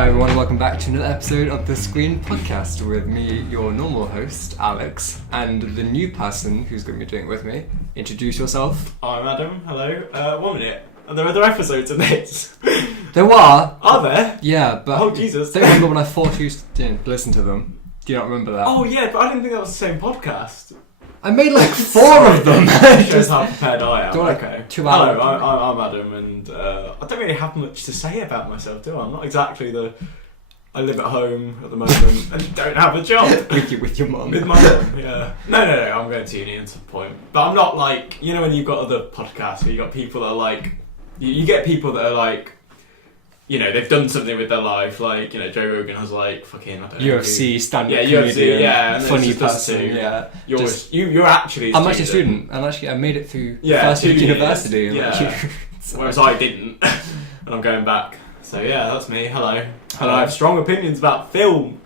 Hi everyone, welcome back to another episode of the Screen Podcast with me, your normal host, Alex, and the new person who's going to be doing it with me. Introduce yourself. I'm Adam, hello. 1 minute. Are there other episodes of this? There are. Are there? Yeah, but oh Jesus! Don't remember when I forced you to listen to them. Do you not remember that? Oh yeah, but I didn't think that was the same podcast. I made like 4 of them. Shows how prepared I am. Okay. 2 hours. hours. Hello, I'm Adam, and I don't really have much to say about myself, do I? I'm not exactly the. I live at home at the moment and don't have a job. with your mum. With my mum, yeah. No, I'm going to uni at some point. But I'm not like, you know when you've got other podcasts where you've got people that are like, you get people that are like, you know, they've done something with their life, like, you know, Joe Rogan has like, fucking, I don't know. UFC, stand-up comedian, UFC, and funny person, yeah. You're actually a I'm actually a student, and actually I made it through first 2 year years, university. Yeah. Whereas I didn't, and I'm going back. So yeah, that's me, hello. Hello. I have strong opinions about film.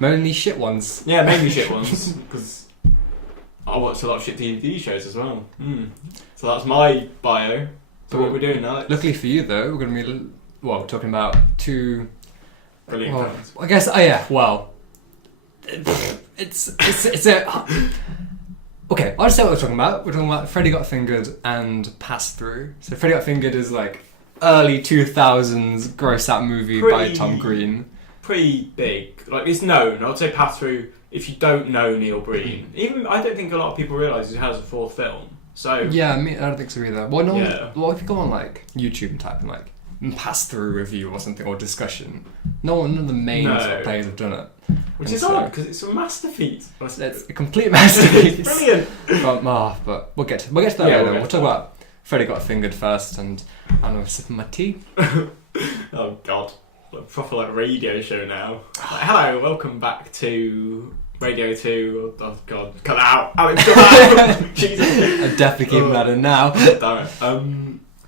Mainly shit ones. Yeah, mainly shit ones, because I watch a lot of shit TV shows as well. So that's my bio. So what we're doing now. Luckily for you though, we're going to be talking about 2 brilliant films. I guess it's a okay, I'll just say what we're talking about. We're talking about Freddy Got Fingered and Pass Thru. So Freddy Got Fingered is like early 2000s gross out movie by Tom Green. Pretty big. Like, it's known. I would say Pass Thru, if you don't know Neil Breen. Even, I don't think a lot of people realise he has a 4th film. So yeah, I don't think so either. Well, if you go on like YouTube and type in like Pass Thru review or something, or discussion, none of the main players have done it. Which is odd, because it's a masterpiece. It's a complete masterpiece. It's brilliant. But we'll get to that later. We'll talk about Freddy Got Fingered first, and I'm going to sip my tea. Oh god. Like, proper like radio show now. Like, hello, welcome back to Radio 2. Oh god, cut that out. Alex, cut that out. Jesus. I'm definitely keeping that in now. Damn it.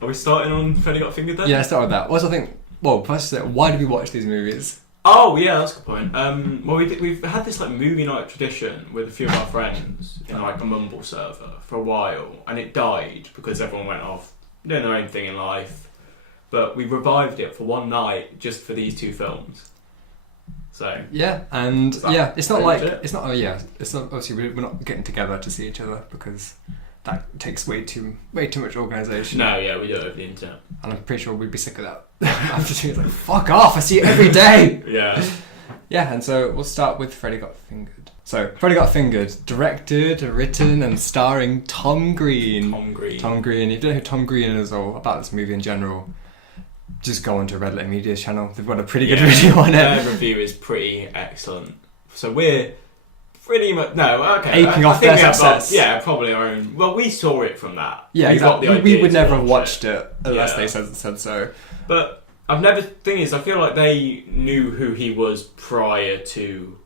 Are we starting on Freddy Got Fingered then? Yeah, start with that. Also, I think, first, why do we watch these movies? Oh yeah, that's a good point. Well, we've had this like movie night tradition with a few of our friends in like a Mumble server for a while, and it died because everyone went off doing their own thing in life. But we revived it for one night just for these 2 films. So yeah, and it's not obviously we're not getting together to see each other because that takes way too much organisation. No, yeah, we do it over the internet. And I'm pretty sure we'd be sick of that. After 2 years, like, fuck off, I see it every day! Yeah. Yeah, and so we'll start with Freddy Got Fingered. So, Freddy Got Fingered, directed, written and starring Tom Green. Tom Green. If you don't know who Tom Green is or about this movie in general, just go onto Red Letter Media's channel. They've got a pretty good review on it. Their review is pretty excellent. So we're pretty much aping off their success. Probably our own. Well, we saw it from that. Yeah, exactly. We would never have watched it unless they said so. But thing is, I feel like they knew who he was prior to,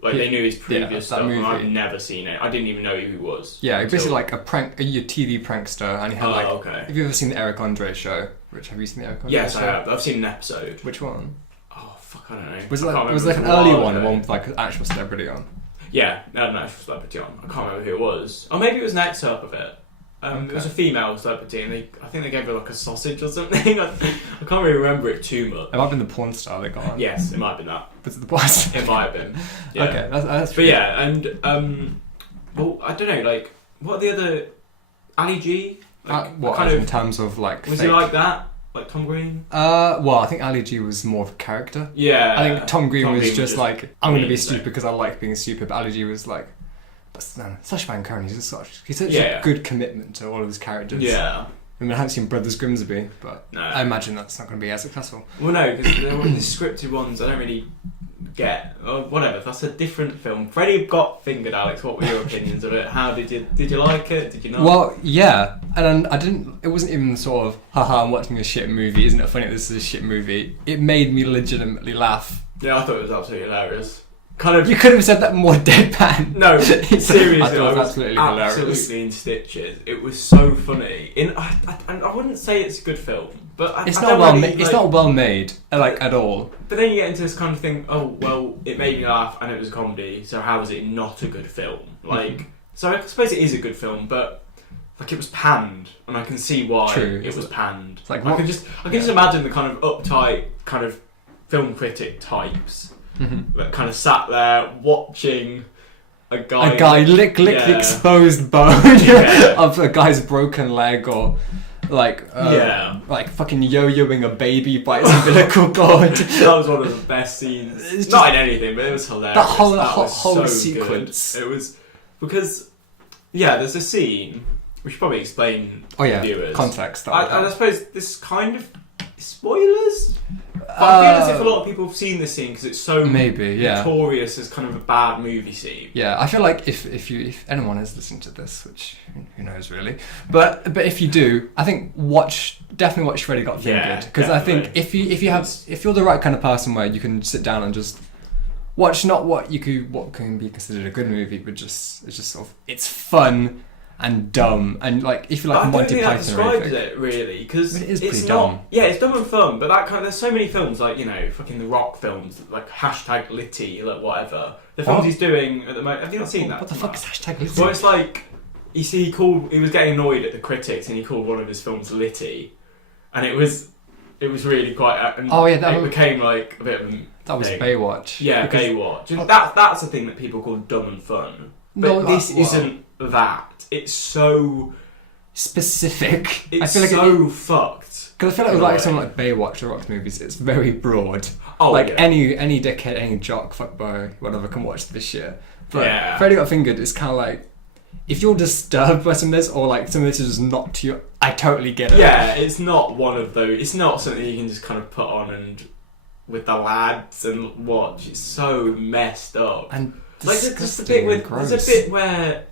like they knew his previous stuff. And I've never seen it. I didn't even know who he was. Yeah, basically like a TV prankster, and he had Have you ever seen the Eric Andre show? Rich, have you seen the Eric Andre show? Yes, I have. I've seen an episode. Which one? Oh fuck, I don't know. Was it like an early one with like an actual celebrity on? Yeah, I had an actual celebrity on. I can't remember who it was. Or maybe it was an excerpt of it. It was a female celebrity, and I think they gave her like a sausage or something. I can't really remember it too much. It might have been the porn star they got on. Yes, it might have been that. Was it the porn star? It might have been. Yeah. Okay, that's but yeah, and well, I don't know, like, what are the other... Ali G? Like, in terms of like... Was he like that? Like Tom Green? I think Ali G was more of a character. Yeah. I think Tom Green was just like, I'm going to be stupid because I like being stupid, but Ali G was like... But Sacha Baron Cohen, he's such a good commitment to all of his characters. Yeah. I mean, I haven't seen Brothers Grimsby, but no. I imagine that's not going to be as successful. Well, no, because they're one of the scripted ones I don't really get. Or whatever, that's a different film. Freddy Got Fingered, Alex. What were your opinions of it? How did you like it? Did you not? Well, yeah, and I didn't. It wasn't even sort of, haha, I'm watching a shit movie. Isn't it funny that this is a shit movie? It made me legitimately laugh. Yeah, I thought it was absolutely hilarious. Kind of. You could have said that more deadpan. No, seriously, I thought it was absolutely hilarious. Absolutely in stitches. It was so funny. I wouldn't say it's a good film, but it's not well made. It's not well made, like at all. But then you get into this kind of thing. Oh well, it made me laugh, and it was a comedy. So how is it not a good film? Like, so I suppose it is a good film, but like it was panned, and I can see why it was panned. Like I can just imagine the kind of uptight kind of film critic types Mm-hmm. that kind of sat there watching a guy lick the exposed bone of a guy's broken leg, or like fucking yo-yoing a baby by its umbilical cord. That was one of the best scenes. Not in anything, but it was hilarious. That whole so sequence. Good. It was because there's a scene we should probably explain to viewers context. I suppose this kind of spoilers. But I feel as if a lot of people have seen this scene because it's so notorious as kind of a bad movie scene. Yeah, I feel like if anyone is listening to this, which who knows really, but if you do, I think definitely watch Freddy Got Fingered, because I think if you're the right kind of person where you can sit down and just watch not what can be considered a good movie, but it's just sort of, it's fun and dumb, and like if you like Monty Python or anything. I don't think that describes it really, because it's pretty not dumb. Yeah, it's dumb and fun, but that there's so many films like fucking The Rock films like #Litty, like whatever the films he's doing at the moment. Have you not seen that? What the fuck is #Litty? Well, it's like he was getting annoyed at the critics and he called one of his films Litty, and it was really quite. It became like a bit of that was Baywatch. Yeah, Baywatch. That's the thing that people call dumb and fun. But this isn't that. It's so specific. It's so fucked. Because I feel like with like something like Baywatch or Rock movies, it's very broad. Any dickhead, any jock, fuckboy, whatever can watch this shit. But Freddy Got Fingered is kind of like, if you're disturbed by some of this, or like some of this is just not to you, I totally get it. Yeah, it's not one of those. It's not something you can just kind of put on and with the lads and watch. It's so messed up. And like there's a bit where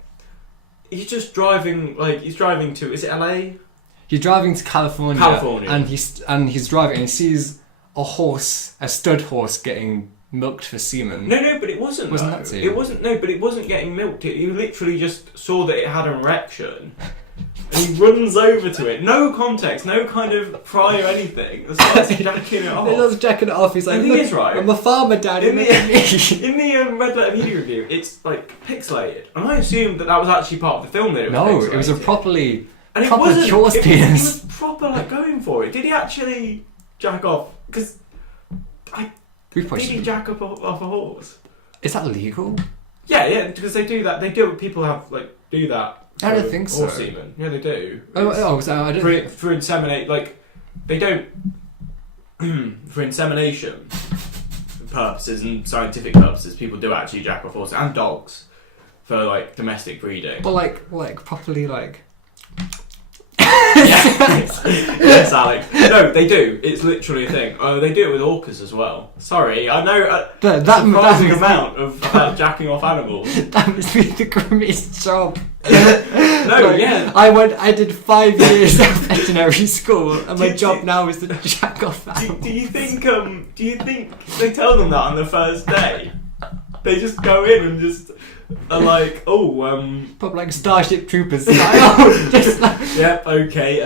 he's just driving. Like he's driving to, is it LA? He's driving to California. And he's driving and he sees a stud horse getting milked for semen. No, but it wasn't. Wasn't that scene? It wasn't. No, but it wasn't getting milked. He literally just saw that it had an erection, and he runs over to it. No context, no kind of prior anything. And starts jacking it off. He starts jacking it off. He's like, "Look, right. I'm a farmer, Dad." In the Red Letter Media review, it's like pixelated, and I assumed that was actually part of the film. That it was pixelated. It was a proper horse penis. He was proper like going for it. Did he actually jack off? Because did he jack up off a horse? Is that legal? Yeah, because they do that. They do. People have do that. I don't think so. Horse semen. Yeah, they do. So I don't for inseminate. Like they don't for insemination purposes and scientific purposes. People do actually jack off horses and dogs for like domestic breeding. But like properly like. Yes, Alex. No, they do. It's literally a thing. They do it with orcas as well. Sorry, I know that surprising amount of jacking off animals. That must be the grimmiest job. I did 5 years of veterinary school, and my job now is to jack off animals. Do you think they tell them that on the first day? They just go in and just are like, probably like Starship Troopers style. Just like, yep, okay.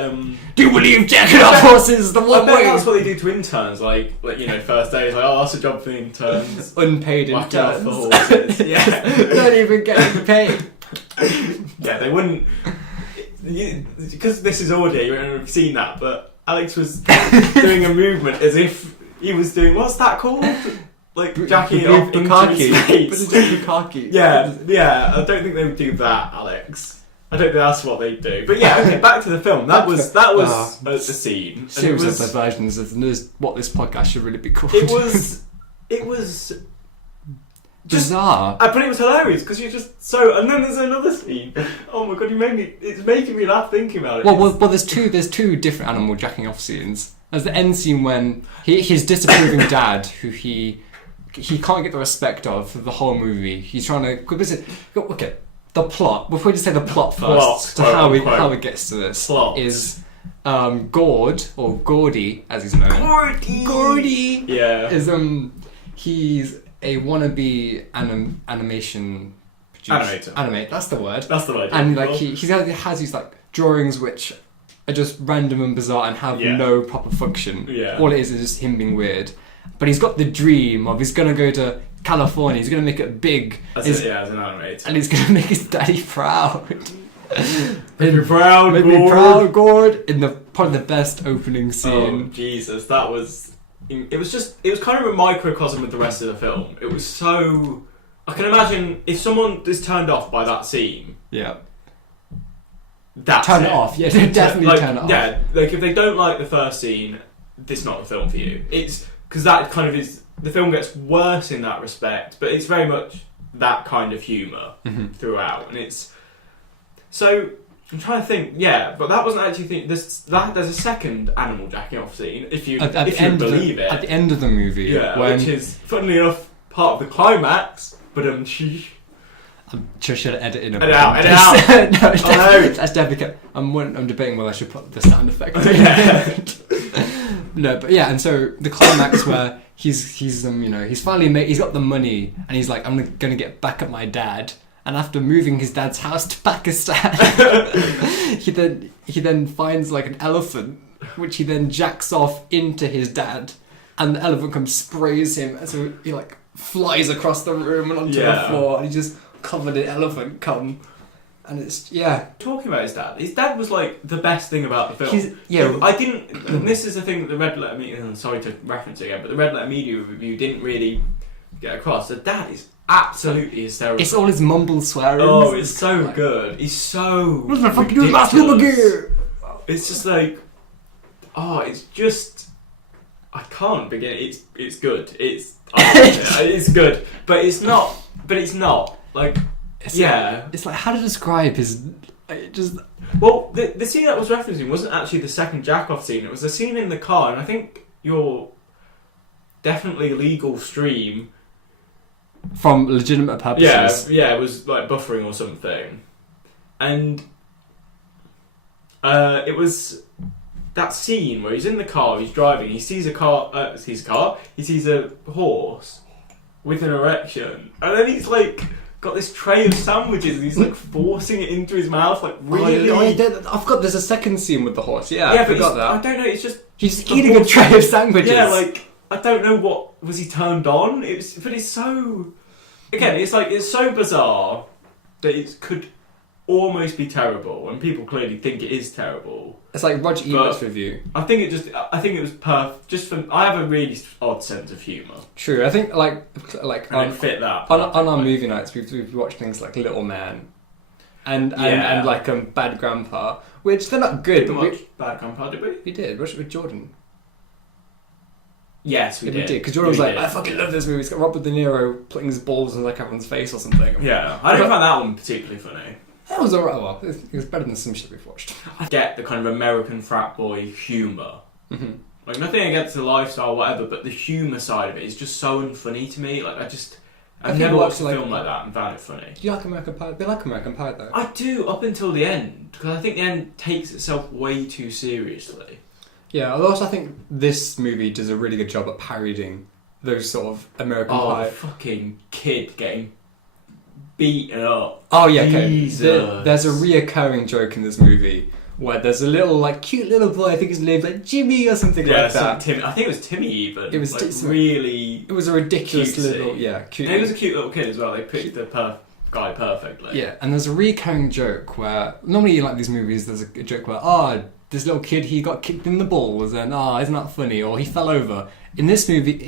Do you believe jacking off horses is the one way? That's what they do to interns. Like first day is like, that's a job for interns. Unpaid interns. For horses. Yeah, not even getting paid. Yeah, they wouldn't. Because this is audio, you won't have seen that. But Alex was doing a movement as if he was doing, what's that called? Like jacking it off into his face. Yeah. I don't think they would do that, Alex. I don't think that's what they do. But yeah, okay. Back to the film. That was a scene. Series of perversions is what this podcast should really be called. It was bizarre. But it was hilarious because you're just so. And then there's another scene. Oh my god, it's making me laugh thinking about it. Well, there's two different animal jacking off scenes. There's the end scene when his disapproving dad, who he can't get the respect of for the whole movie. He's trying to... Okay, the plot. Before we just say the plot first, how it gets to this is Gord, or Gordy, as he's known. Gordy! Yeah. Is he's a wannabe animation producer. Animate, that's the word. And he has these drawings which are just random and bizarre and have no proper function. Yeah. All it is just him being weird. But he's got the dream of he's going to go to California, he's going to make it big. As an animator. And he's going to make his daddy proud. Make me proud, Gord. In probably the best opening scene. Oh, Jesus, that was it was kind of a microcosm of the rest of the film. It was so. I can imagine if someone is turned off by that scene. Yeah. That's turn it. it off. Yeah, definitely turn it off. Yeah, like if they don't like the first scene, this is not the film for you. It's because that kind of is. The film gets worse in that respect, but it's very much that kind of humour throughout, and it's so. I'm trying to think. Yeah, but that wasn't actually. There's a second animal jacking off scene if you believe it at the end of the movie. Yeah, which is funnily enough part of the climax. But I'm sure should edit in. Edit out. No, that's definitely. I'm debating whether I should put the sound effect. No, but yeah, and so the climax where he's finally he's got the money and he's like, I'm gonna get back at my dad. And after moving his dad's house to Pakistan, he then finds like an elephant, which he then jacks off into his dad, and the elephant comes sprays him, and so he like flies across the room and onto the floor, and he's just covered in elephant cum. And it's talking about his dad was like the best thing about the film. I didn't. And this is the thing that the Red Letter Media. I'm sorry to reference it again, but the Red Letter Media review didn't really get across. The dad is absolutely hysterical. It's all his mumble swearing. Oh, it's so good. He's so ridiculous. It's just like, it's just. I can't begin. It's good. It's good, but it's not. But it's not like. It's like how to describe his. Well, the scene that was referencing wasn't actually the second jack-off scene. It was the scene in the car, and I think your definitely legal stream from legitimate purposes. Yeah, it was like buffering or something, and it was that scene where he's in the car, he's driving, he sees a horse with an erection, and then he's like. Got this tray of sandwiches and he's like forcing it into his mouth, like really. There's a second scene with the horse. Yeah, I forgot that. I don't know. It's just he's eating a tray of sandwiches. Yeah, like I don't know what was he turned on. But it's so. Again, it's like it's so bizarre that it could almost be terrible, and people clearly think it is terrible. It's like Roger Ebert's review. I think it was perfect. Just for I have a really odd sense of humour. True, I think like and fit that on our movie nights. We've watched things like Little Man, and like Bad Grandpa, which they're not good. We watched Bad Grandpa, did we? We did. Watched it with Jordan. Yes, we did. Because Jordan was like, I fucking love this movie. It's got Robert De Niro putting his balls in like everyone's face or something. Yeah, I didn't find that one particularly funny. That was alright. Well, it was better than some shit we've watched. I get the kind of American frat boy humour. Mm-hmm. Like nothing against the lifestyle, whatever, but the humour side of it is just so unfunny to me. Like I've never watched a film like that and found it funny. Do you like American Pie? They like American Pie though. I do up until the end because I think the end takes itself way too seriously. Yeah, although I think this movie does a really good job at parodying those sort of American Pie. Oh, the fucking kid getting beaten up. Oh yeah, okay. Jesus. There's a reoccurring joke in this movie where there's a little like cute little boy. I think his name's like Jimmy or something like that. Timmy. I think it was Timmy even. It was like, really. It was a ridiculous cutesy. little cute. And he was a cute little kid as well. They picked the guy perfectly. Yeah, and there's a recurring joke where normally in like these movies there's a joke where this little kid he got kicked in the balls and isn't that funny, or he fell over. In this movie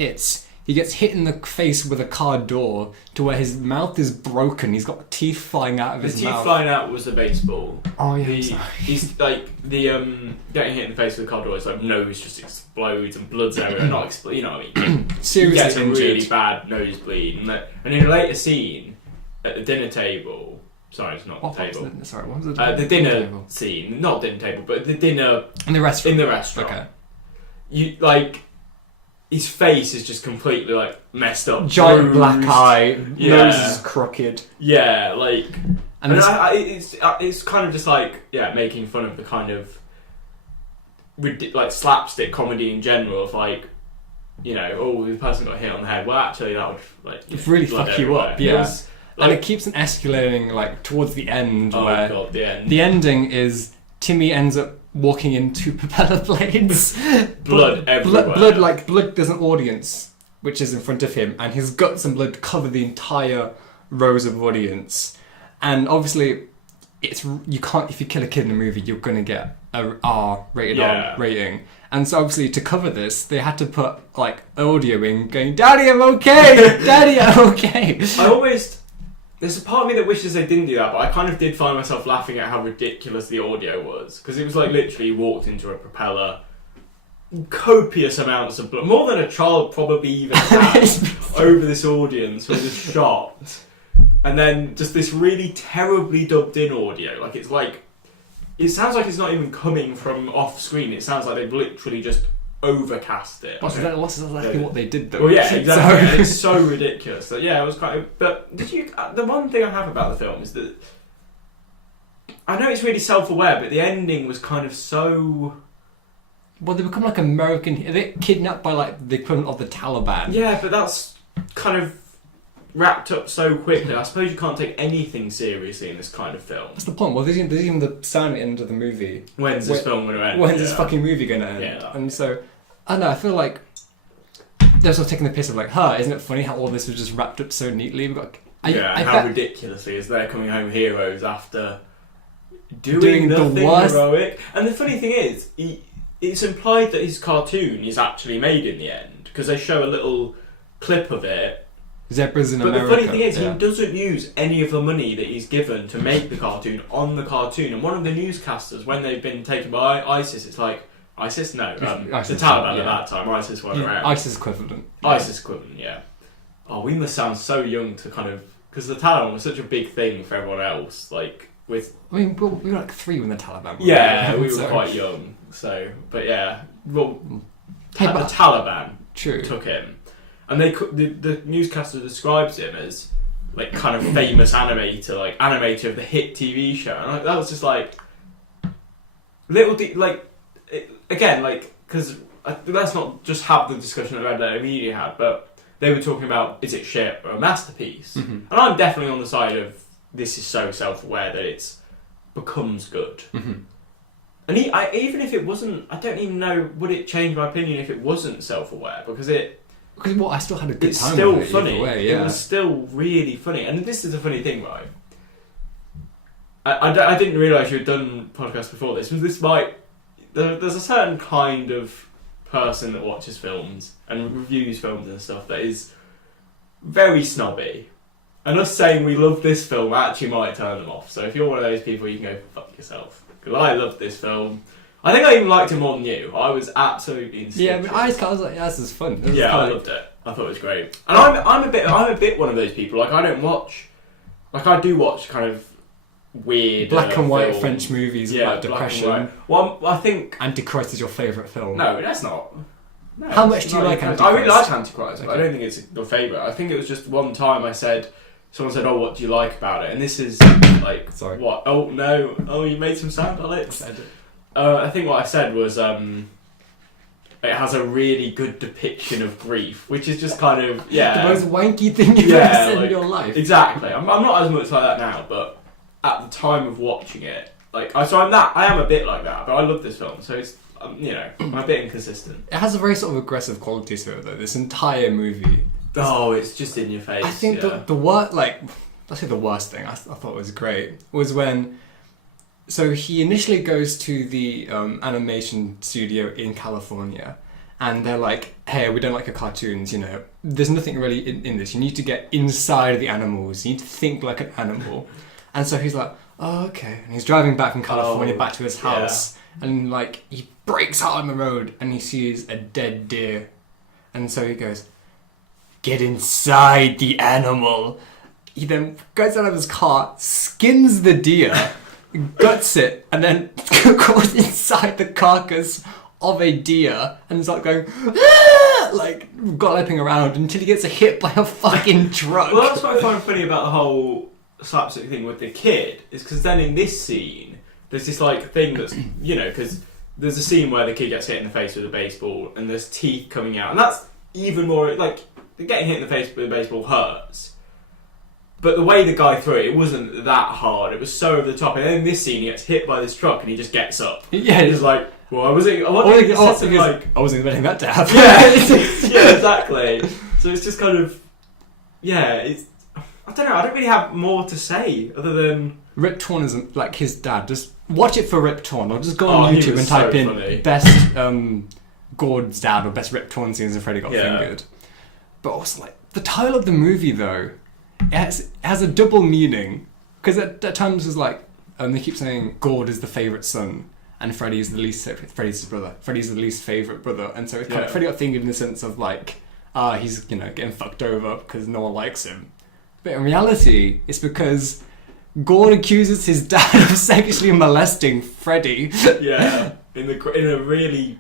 he gets hit in the face with a car door to where his mouth is broken. He's got teeth flying out of his mouth. The teeth flying out was the baseball. Oh yeah. He's like the getting hit in the face with a car door. It's like nose just explodes and blood's everywhere. Not explode. You know what I mean? Seriously he gets injured. a really bad nosebleed. And in a later scene at the dinner table. Sorry, it's not the table. What was the the dinner table? Scene, not dinner table, but the dinner in the restaurant. Okay. You like. His face is just completely like messed up. Giant black eye, nose is crooked. Yeah, like, and it's kind of just like making fun of the kind of like slapstick comedy in general of like, the person got hit on the head. Well, actually, that would like really fuck you up. Yeah, and it keeps escalating like towards the end. Oh where god, the end. The ending is Timmy ends up walking into propeller blades. Blood everywhere. Blood there's an audience which is in front of him, and his guts and blood cover the entire rows of audience. And obviously you can't, if you kill a kid in a movie, you're gonna get a rated Yeah. R rating. And so obviously to cover this, they had to put like audio in going, "Daddy, I'm okay! Daddy, I'm okay!" There's a part of me that wishes they didn't do that, but I kind of did find myself laughing at how ridiculous the audio was. Because it was like literally walked into a propeller, copious amounts of blood, more than a child probably even had, over this audience with this shot. And then just this really terribly dubbed in audio. Like it sounds like it's not even coming from off screen. It sounds like they've literally just overcast it. What's exactly what they did though? Well, yeah, exactly. And it's so ridiculous. So, yeah, it was quite. But the one thing I have about the film is that I know it's really self-aware, but the ending was kind of so. Well, they become like American. They're kidnapped by like the equivalent of the Taliban. Yeah, but that's kind of wrapped up so quickly. I suppose you can't take anything seriously in this kind of film. That's the point. Well, there's even the sound at the end of the movie. When's this film going to end? When's this fucking movie going to end? Yeah. And so, I don't know, I feel like they're sort of taking the piss of like, isn't it funny how all this was just wrapped up so neatly? We've got, how ridiculously is they're coming home heroes after doing nothing worst heroic. And the funny thing is, it's implied that his cartoon is actually made in the end, because they show a little clip of it. Zebras in America. But the funny thing is, he doesn't use any of the money that he's given to make the cartoon on the cartoon. And one of the newscasters, when they've been taken by ISIS, it's like, ISIS? No, ISIS, the Taliban at that time. ISIS weren't around. ISIS equivalent. ISIS equivalent, yeah. Oh, we must sound so young to kind of... Because the Taliban was such a big thing for everyone else. Like, with... I mean, we were like 3 when the Taliban were Yeah, we were quite young. So, but yeah. Well, the Taliban took him. And the newscaster describes him as like kind of famous animator of the hit TV show, and that was just like because let's not just have the discussion that Red Letter Media had, but they were talking about, is it shit or a masterpiece? Mm-hmm. And I'm definitely on the side of this is so self-aware that it becomes good. Mm-hmm. And even if it wasn't, I don't even know, would it change my opinion if it wasn't self-aware, because I still had a good time. It's still with it funny. Either way, yeah. It was still really funny. And this is a funny thing, right? I didn't realise you had done podcasts before this. There's a certain kind of person that watches films and reviews films and stuff that is very snobby. And us saying we love this film actually might turn them off. So if you're one of those people, you can go fuck yourself. Because I loved this film. I think I even liked it more than you. I was absolutely insane. Yeah, I was like, this is fun. I loved it. I thought it was great. And I'm a bit one of those people. Like, I don't watch, like, I do watch kind of weird black and white films. French movies about depression. Well, I think Antichrist is your favourite film. No, that's not. No, how much do you like Antichrist? I really like Antichrist, but okay. I don't think it's your favourite. I think it was just one time someone said, "Oh, what do you like about it?" And this is like, sorry, what? Oh no! Oh, you made some sound on it. I think what I said was it has a really good depiction of grief, which is just kind of the most wanky thing you've ever said in your life. Exactly. I'm not as much like that now, but at the time of watching it, I am a bit like that. But I love this film, so it's I'm a bit inconsistent. It has a very sort of aggressive quality to it, though. This entire movie. Oh, it's just in your face. I think the worst, let's say the worst thing I thought was great was when. So he initially goes to the animation studio in California, and they're like, "Hey, we don't like your cartoons. There's nothing really in this. You need to get inside the animals. You need to think like an animal." And so he's like, "Oh, okay." And he's driving back from California back to his house, and he breaks out on the road, and he sees a dead deer, and so he goes, "Get inside the animal." He then goes out of his car, skins the deer. Guts it, and then goes inside the carcass of a deer and is going galloping around until he gets hit by a fucking truck. Well, that's what I find funny about the whole slapstick thing with the kid, is because then in this scene there's this thing that's because there's a scene where the kid gets hit in the face with a baseball and there's teeth coming out, and that's even more getting hit in the face with a baseball hurts. But the way the guy threw it wasn't that hard. It was so over the top. And then in this scene, he gets hit by this truck and he just gets up. Yeah, he's like, "Well, I wasn't expecting that to happen." Yeah, exactly. So it's just kind of, I don't know. I don't really have more to say other than Rip Torn is like his dad. Just watch it for Rip Torn, or just go Oh, on he YouTube was and type so in funny. best Gord's dad or best Rip Torn scenes in Freddy Got Yeah. Fingered. But also, like, the title of the movie though, it has a double meaning, because at times it's like they keep saying Gord is the favourite son and Freddy is the least. Freddy's his brother. Freddy's the least favourite brother, and so it's kind of Freddy Got Fingered in the sense of like, he's getting fucked over because no one likes him. But in reality, it's because Gord accuses his dad of sexually molesting Freddy. Yeah, in a really,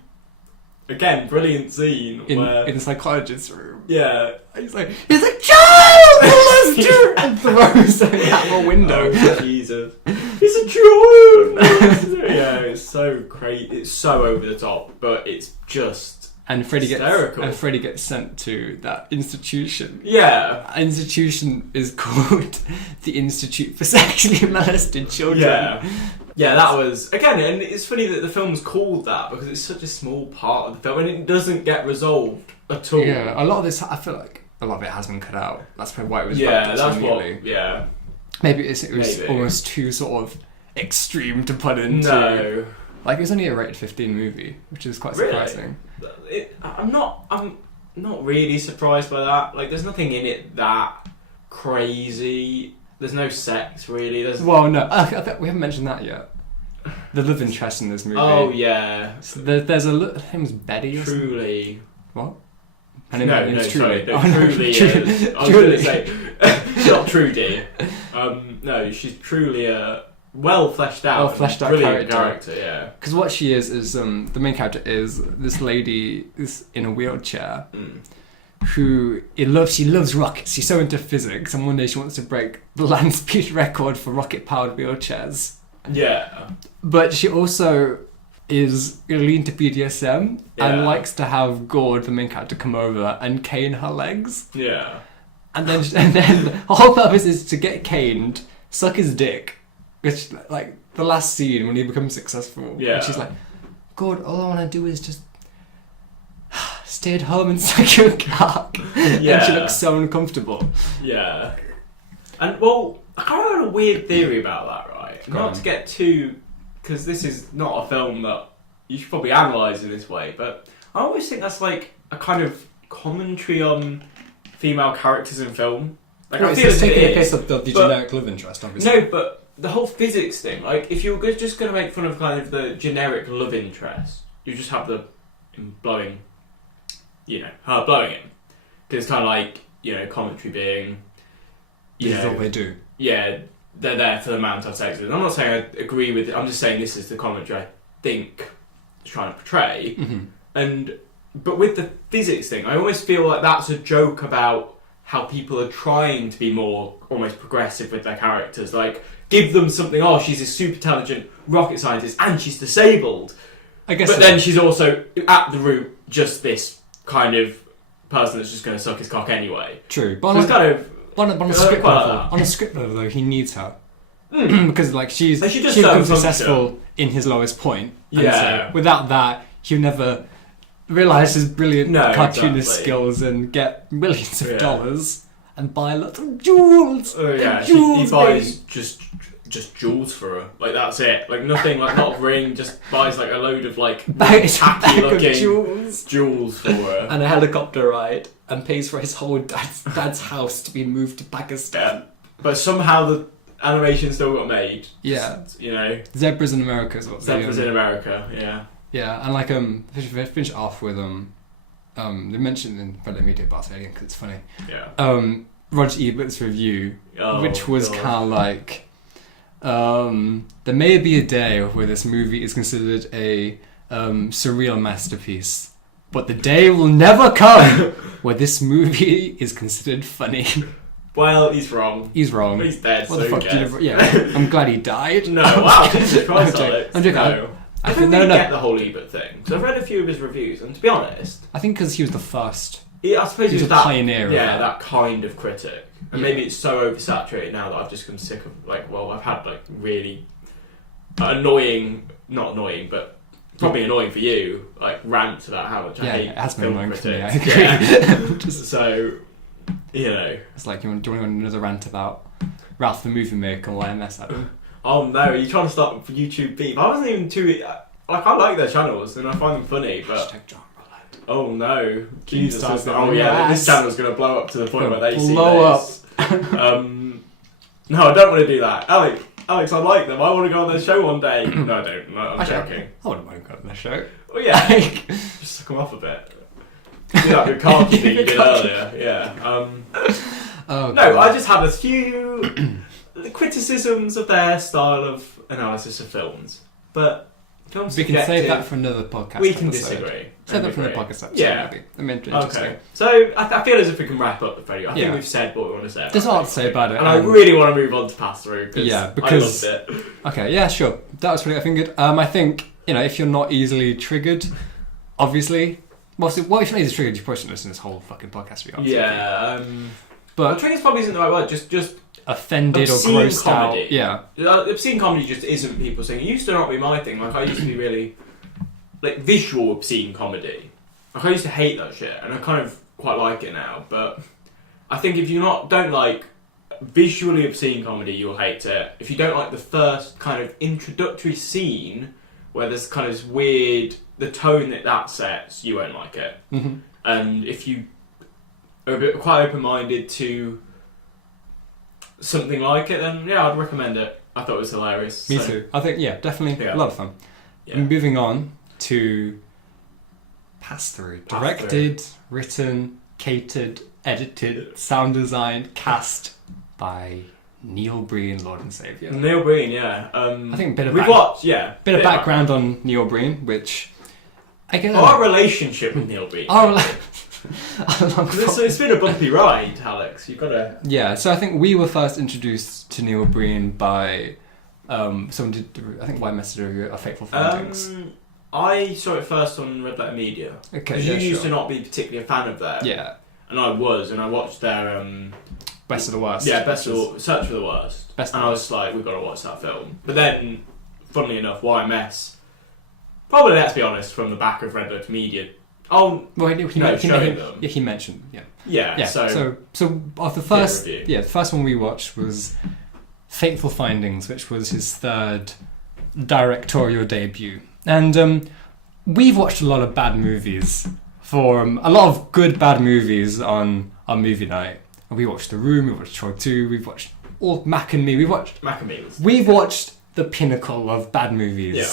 again, brilliant scene where in the psychologist's room. Yeah, He's a child molester, and throws it out the window. Oh, Jesus, he's a child molester. Yeah, it's so crazy. It's so over the top, but it's just hysterical. And Freddy gets sent to that institution. Yeah, That institution is called the Institute for Sexually Molested Children. Yeah, that was, again, and it's funny that the film's called that because it's such a small part of the film and it doesn't get resolved at all. Yeah, a lot of this, I feel like a lot of it has been cut out. That's probably why it was that's so immediately. Maybe it was almost too sort of extreme to put into. No. Like, it was only a rated 15 movie, which is quite surprising. I'm not really surprised by that. Like, there's nothing in it that crazy. There's no sex, really. Well, no, I think we haven't mentioned that yet. The love interest in this movie. Oh, yeah. So there's her name's Betty or something? Truly. What? Her No, name's Truly. Truly. No, Truly is. I was going to say, she's not Trudy. No, she's truly a well fleshed out brilliant character, yeah. Because what she is the main character is this lady is in a wheelchair who she loves rockets. She's so into physics, and one day she wants to break the land speed record for rocket powered wheelchairs. Yeah. But she also is really into BDSM and likes to have Gord, the main character, come over and cane her legs. Yeah. And then her whole purpose is to get caned, suck his dick, which, like, the last scene when he becomes successful. Yeah. And she's like, God, all I want to do is just stay at home and suck your cock. Yeah. And she looks so uncomfortable. Yeah. And, well, I kind of have a weird theory about that, right? Not to get too... Because this is not a film that you should probably analyse in this way, but I always think that's like a kind of commentary on female characters in film. Like, I feel it's taking it the piss is, of the generic love interest, obviously. No, but the whole physics thing, like, if you were just going to make fun of kind of the generic love interest, you just have the blowing, her blowing him. Because it's kind of like, commentary being, This is all they do. Yeah, they're there for the man to have sex with. I'm not saying I agree with it, I'm just saying this is the commentary I think it's trying to portray. Mm-hmm. But with the physics thing, I always feel like that's a joke about how people are trying to be more almost progressive with their characters. Like, give them something, she's a super intelligent rocket scientist and she's disabled. I guess. But then she's also, at the root, just this kind of person that's just going to suck his cock anyway. True. But it's kind of... On a script level, though, he needs her. Because, like, she becomes successful in his lowest point. Yeah. So, without that, he'll never realise his brilliant cartoonist skills and get millions of dollars and buy lots of jewels. Oh, yeah. Jewels, he buys just jewels for her. Like, that's it. Like, nothing, like, not a ring, just buys, like, a load of, like, tacky looking jewels for her. And a helicopter ride. And pays for his whole dad's house to be moved to Pakistan. But somehow the animation still got made. Yeah. Zebras in America is what Zebras in America, yeah. Yeah, and like, finish off with, they mentioned in Freddy Media Pass again because it's funny. Yeah. Roger Ebert's review, which was kind of like, there may be a day where this movie is considered a surreal masterpiece. But the day will never come where this movie is considered funny. Well, he's wrong. He's wrong. He's dead, what the fuck I'm glad he died. No, wow, Jesus Christ, Alex. I'm joking. No. I don't really get the whole Ebert thing. So I've read a few of his reviews, and to be honest... I think because he was the first. I suppose he was a pioneer. Yeah, that kind of critic. And maybe it's so oversaturated now that I've just become sick of, I've had, really annoying... Not annoying, but... Probably annoying for you, rants about how much I hate it has been film annoying critics. for me, I agree. So, It's like, do you want another rant about Ralph the Movie Maker and why I mess at him? Oh no, are you trying to start YouTube beef? I wasn't even too... Like, I like their channels and I find them funny, but... Oh no. Jesus. Oh yeah, this channel's going to blow up to the point where they see this. No, I don't want to do that. Alex, I like them. I want to go on their show one day. No, I don't. No, I'm joking. I wouldn't mind going on their show. Well, yeah. Just suck them off a bit. Do that good card thing you did earlier. Yeah. No, I just had a few criticisms of their style of analysis of films. But... We can save that for another podcast. We can disagree. Save that for another podcast episode, maybe. I'm interested. Okay. So I feel as if we can wrap up the Freddy. I think we've said what we want to say. There's a lot to say about it. And I really want to move on to Pass Thru because I loved it. Okay, yeah, sure. That was Freddy Got Fingered. I think, if you're not easily triggered, obviously... Well, if you're not easily triggered, you probably shouldn't listen to this whole fucking podcast. But trigger's probably isn't the right word. Just offended or grossed comedy. out. Yeah. Obscene comedy just isn't people saying. It used to not be my thing. Like, I used to be really... Like, visual obscene comedy. Like, I used to hate that shit, and I kind of quite like it now, but... I think if you don't like visually obscene comedy, you'll hate it. If you don't like the first kind of introductory scene, where there's kind of this weird... The tone that sets, you won't like it. Mm-hmm. And if you are quite open-minded to... something like it, then I'd recommend it. I thought it was hilarious. Me too. I think definitely a lot of fun. Yeah. Moving on to Pass Thru. Directed, written, catered, edited, sound designed, cast by Neil Breen, Lord and Saviour. Neil Breen, yeah. I think a bit of bit of background on Neil Breen, which I guess our relationship with Neil Breen. It's been a bumpy ride, Alex. You've got to... Yeah, so I think we were first introduced to Neil Breen by someone did. I think White Message review of Fateful Findings. I saw it first on Red Letter Media. Okay, because you used to not be particularly a fan of theirs. Yeah, and I was, and I watched their Best of the Worst. Yeah, Search for the Worst. And I was like, we've got to watch that film. But then, funnily enough, YMS, probably, let's be honest, from the back of Red Letter Media. Oh, well, he showing them. Yeah, he mentioned. Yeah. So of the first one we watched was Fateful Findings, which was his third directorial debut, and we've watched a lot of bad movies a lot of good bad movies on our movie night. And we watched The Room, we watched Troy 2, we've watched all Mac and Me. We've watched the pinnacle of bad movies. Yeah.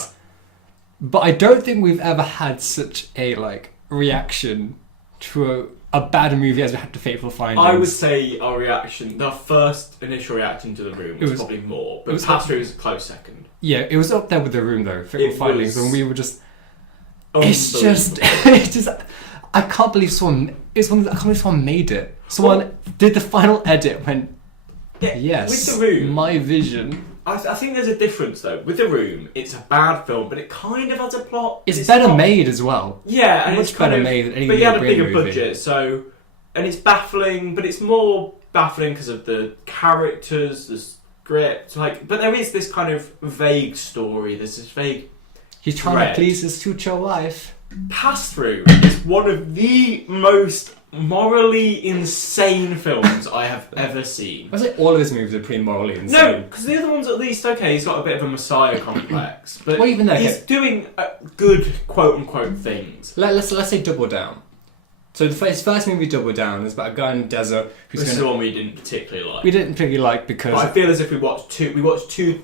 But I don't think we've ever had such a reaction to a bad movie as we had to Fateful Findings. I would say the first initial reaction to The Room was probably more, but Pass Thru was a close second. Yeah, it was up there with The Room though, Fateful Findings, and we were just... It's just... I can't believe someone made it. Someone did the final edit, went, yes, with The Room, my vision... I think there's a difference though. With The Room, it's a bad film, but it kind of has a plot. It's better made as well. Yeah, and much it's kind better of, made than any but you had a Breen bigger movie. budget, so and it's baffling, but it's more baffling because of the characters, the script. But there is this kind of vague story. There's this vague. He's trying to please his future wife. Pass Thru is one of the most morally insane films I have ever seen. I say all of his movies are pretty morally insane. No, because the other ones at least, he's got a bit of a messiah complex, but even though he's doing good quote-unquote things. Let's say Double Down. So his first movie, Double Down, is about a guy in the desert who's This is the one we didn't particularly like. We didn't particularly like because... But I feel as if we watched two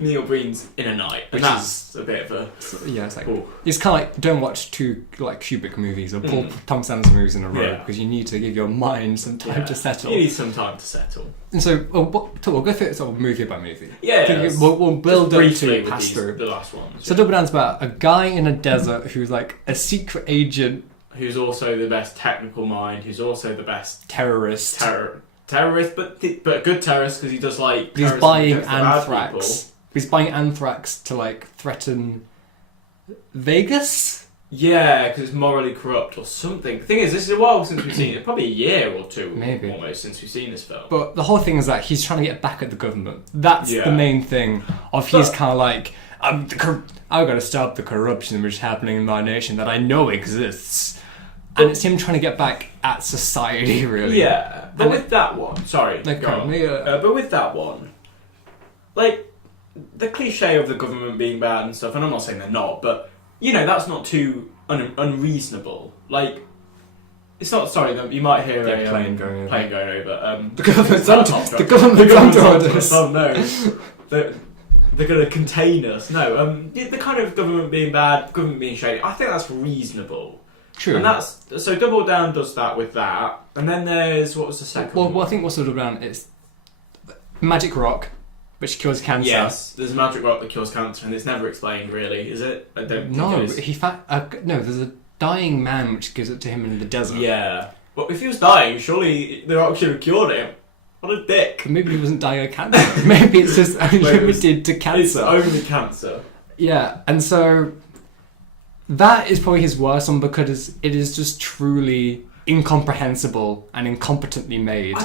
Neil Breens in a night, and that's a bit of a... Yeah, it's like... Ooh. It's kind of like, don't watch two Kubrick movies or Paul Thomas Anderson movies in a row, because you need to give your mind some time to settle. You need some time to settle. And so, we'll go through it sort of movie by movie. Yeah. We'll build up to Pass Thru. The last ones. So Double Down's about a guy in a desert who's like a secret agent... Who's also the best technical mind, who's also the best... Terrorist, but a good terrorist, because he does He's buying anthrax. He's buying anthrax to threaten Vegas? Yeah, because it's morally corrupt or something. The thing is, this is a while since we've seen it. Probably a year or two, maybe, almost, since we've seen this film. But the whole thing is that he's trying to get back at the government. That's the main thing. He's kind of like, I've got to stop the corruption which is happening in my nation that I know exists. And it's him trying to get back at society, really. Yeah, but with that one, sorry, go on. Yeah. But with that one, the cliche of the government being bad and stuff, and I'm not saying they're not, but you know that's not too unreasonable. Like, it's not. Sorry, you might hear a plane going over. The government's under. The government's under us. Oh no, they're going to contain us. No, the kind of government being bad, government being shady. I think that's reasonable. True. And that's so. Double Down does that with that, and then there's what was the second one? Well, I think what's Double Down is magic rock, which cures cancer. Yes, there's a magic rock that cures cancer, and it's never explained really, is it? I don't. No, think no. There's a dying man which gives it to him in the desert. Yeah. Well, if he was dying, surely the rock should have cured him. What a dick. Maybe he wasn't dying of cancer. Maybe it's just limited to cancer. It's only cancer. Yeah, and so that is probably his worst one because it is just truly incomprehensible and incompetently made.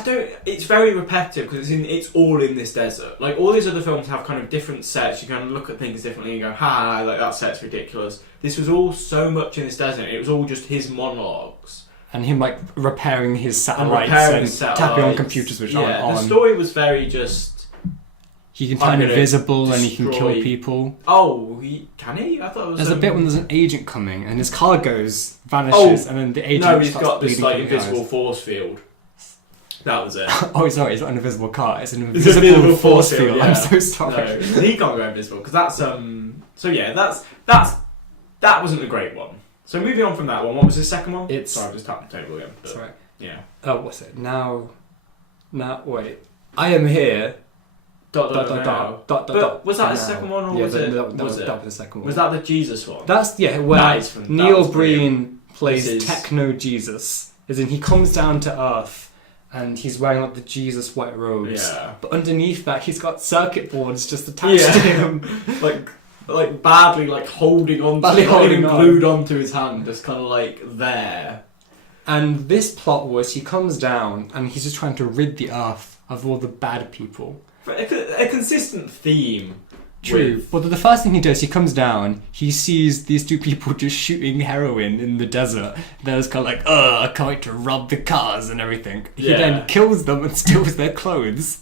It's very repetitive because it's all in this desert. Like, all these other films have kind of different sets. You kind of look at things differently and go, ha, like that set's ridiculous. This was all so much in this desert. It was all just his monologues. And him, like, repairing his satellites and tapping on computers which aren't on. The story was very just... He can turn invisible and he can kill people. Oh, can he? I thought it was... There's a bit when there's an agent coming and his car vanishes and then the agent No, he's got this, like, invisible force field. That was it. Oh, sorry, it's not an invisible car. It's an invisible force field. Yeah. I'm so sorry. No, he can't go invisible because that's... So, yeah, that wasn't a great one. So moving on from that one, what was the second one? Sorry, I just tapped the table again. Sorry. Yeah. Oh, what's it? Now, wait. I am here. ... But was that the second one, or was it? That was the second one. Was that the Jesus one? That's, where Neil Breen plays Techno Jesus. As in, he comes down to Earth and he's wearing like the Jesus white robes. Yeah. But underneath that, he's got circuit boards just attached to him. like badly holding on glued onto his hand, just kind of like there. And this plot was he comes down and he's just trying to rid the Earth of all the bad people. A consistent theme. True. Well, the first thing he does, he comes down, he sees these two people just shooting heroin in the desert. They're just kind of like, I can't wait to rob the cars and everything. He then kills them and steals their clothes.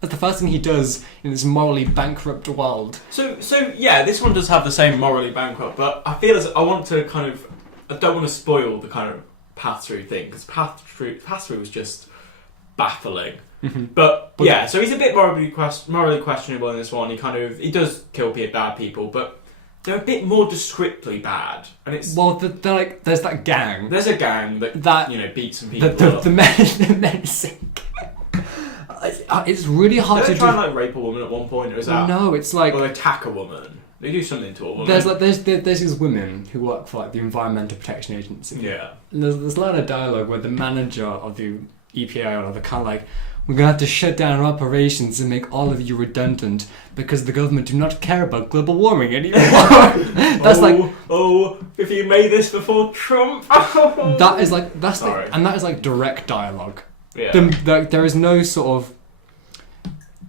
That's the first thing he does in this morally bankrupt world. So yeah, this one does have the same morally bankrupt, but I feel as I want to I don't want to spoil the kind of Pass Thru thing, because Pass Thru was just baffling. Mm-hmm. But yeah, so he's a bit morally questionable in this one. He does kill bad people, but they're a bit more descriptively bad. And it's there's that gang. There's a gang that beats some people up. The menacing. It's really hard to try and rape a woman at one point, or is that? No, it's like or attack a woman. They do something to a woman. There's these women who work for the Environmental Protection Agency. Yeah. And there's a lot of dialogue where the manager of the EPA they're kind of like, we're going to have to shut down our operations and make all of you redundant because the government do not care about global warming anymore. That's if you made this before Trump. That is direct dialogue. Yeah. There is no sort of...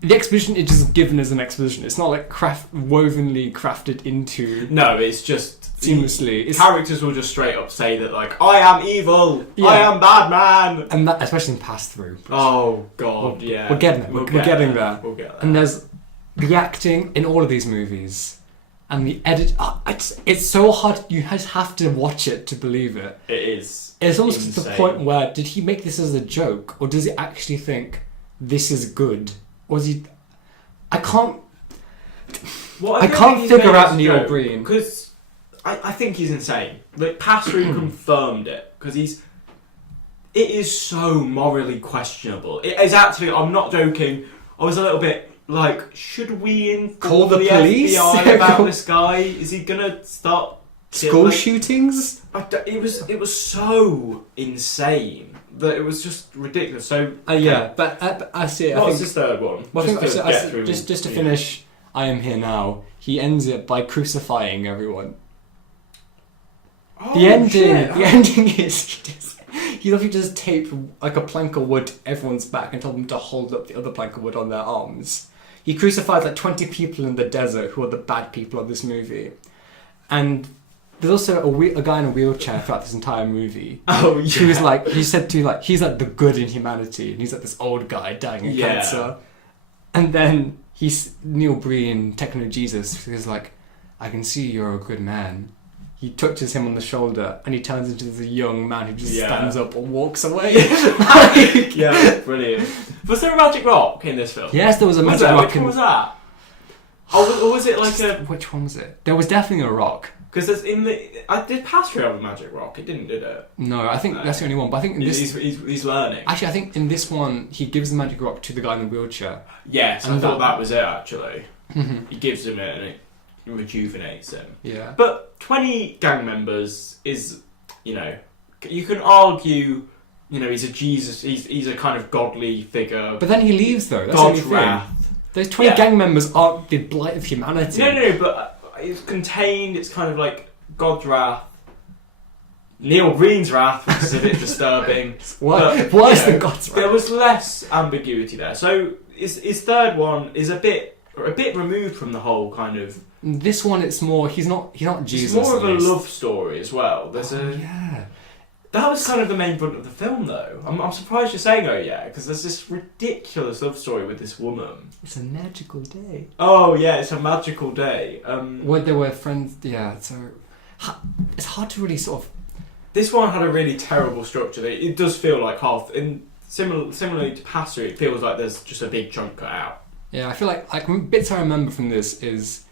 The exposition is just given as an exposition. It's not like wovenly crafted into... No, it's just... Seamlessly. Characters will just straight up say that, I am evil, I am bad man. And that, especially in Pass Thru. Oh, God, yeah. We're getting there. We're getting there. We'll get there. And there's the acting in all of these movies. And the edit... it's so hard. You just have to watch it to believe it. It is. It's almost to the point where, did he make this as a joke? Or does he actually think this is good? Or is he... I can't figure out Neil Breen. Because I think he's insane. Pass Thru confirmed it. Because it is so morally questionable. It is actually, I'm not joking, I was a little bit should we inform the police FBI about this guy? Is he going to start... School shootings? It was so insane that it was just ridiculous. So but I see it. What's his third one? Just to finish, I Am Here Now. He ends it by crucifying everyone. The ending is he literally just taped a plank of wood to everyone's back and told them to hold up the other plank of wood on their arms. He crucified 20 people in the desert who are the bad people of this movie, and. There's also a guy in a wheelchair throughout this entire movie. Oh, yeah. He was he said he's the good in humanity, and he's this old guy dying of cancer. And then Neil Breen, Techno Jesus, is like, I can see you're a good man. He touches him on the shoulder and he turns into this young man who just stands up and walks away. Yeah, brilliant. Was there a magic rock in this film? Yes, there was a magic rock. Which one was that? Or was it like a... Which one was it? There was definitely a rock. Because there's in the... did Pass Thru have a magic rock? It didn't, did it? No, I think that's the only one. But I think in this... He's learning. Actually, I think in this one, he gives the magic rock to the guy in the wheelchair. Yes, and I thought that was it, actually. Mm-hmm. He gives him it and it rejuvenates him. Yeah. But 20 gang members is, you know... You can argue... You know, he's a Jesus... He's a kind of godly figure. But then he leaves, though. That's God's the only thing. wrath. Those 20 gang members aren't the blight of humanity. No, but it's contained, it's kind of like God's wrath, Neil Breen's wrath, which is a bit disturbing. Why is the God's wrath? There was less ambiguity there. So his third one is a bit removed from the whole kind of... This one, it's more, he's not Jesus. It's more of a love story as well. Yeah. That was kind of the main brunt of the film, though. I'm surprised you're saying, oh yeah, because there's this ridiculous love story with this woman. It's a magical day. Oh yeah, it's a magical day. Where they were friends, yeah, so... It's hard to really sort of... This one had a really terrible structure. It does feel like similarly to Pass Thru, it feels like there's just a big chunk cut out. Yeah, I feel like bits I remember from this is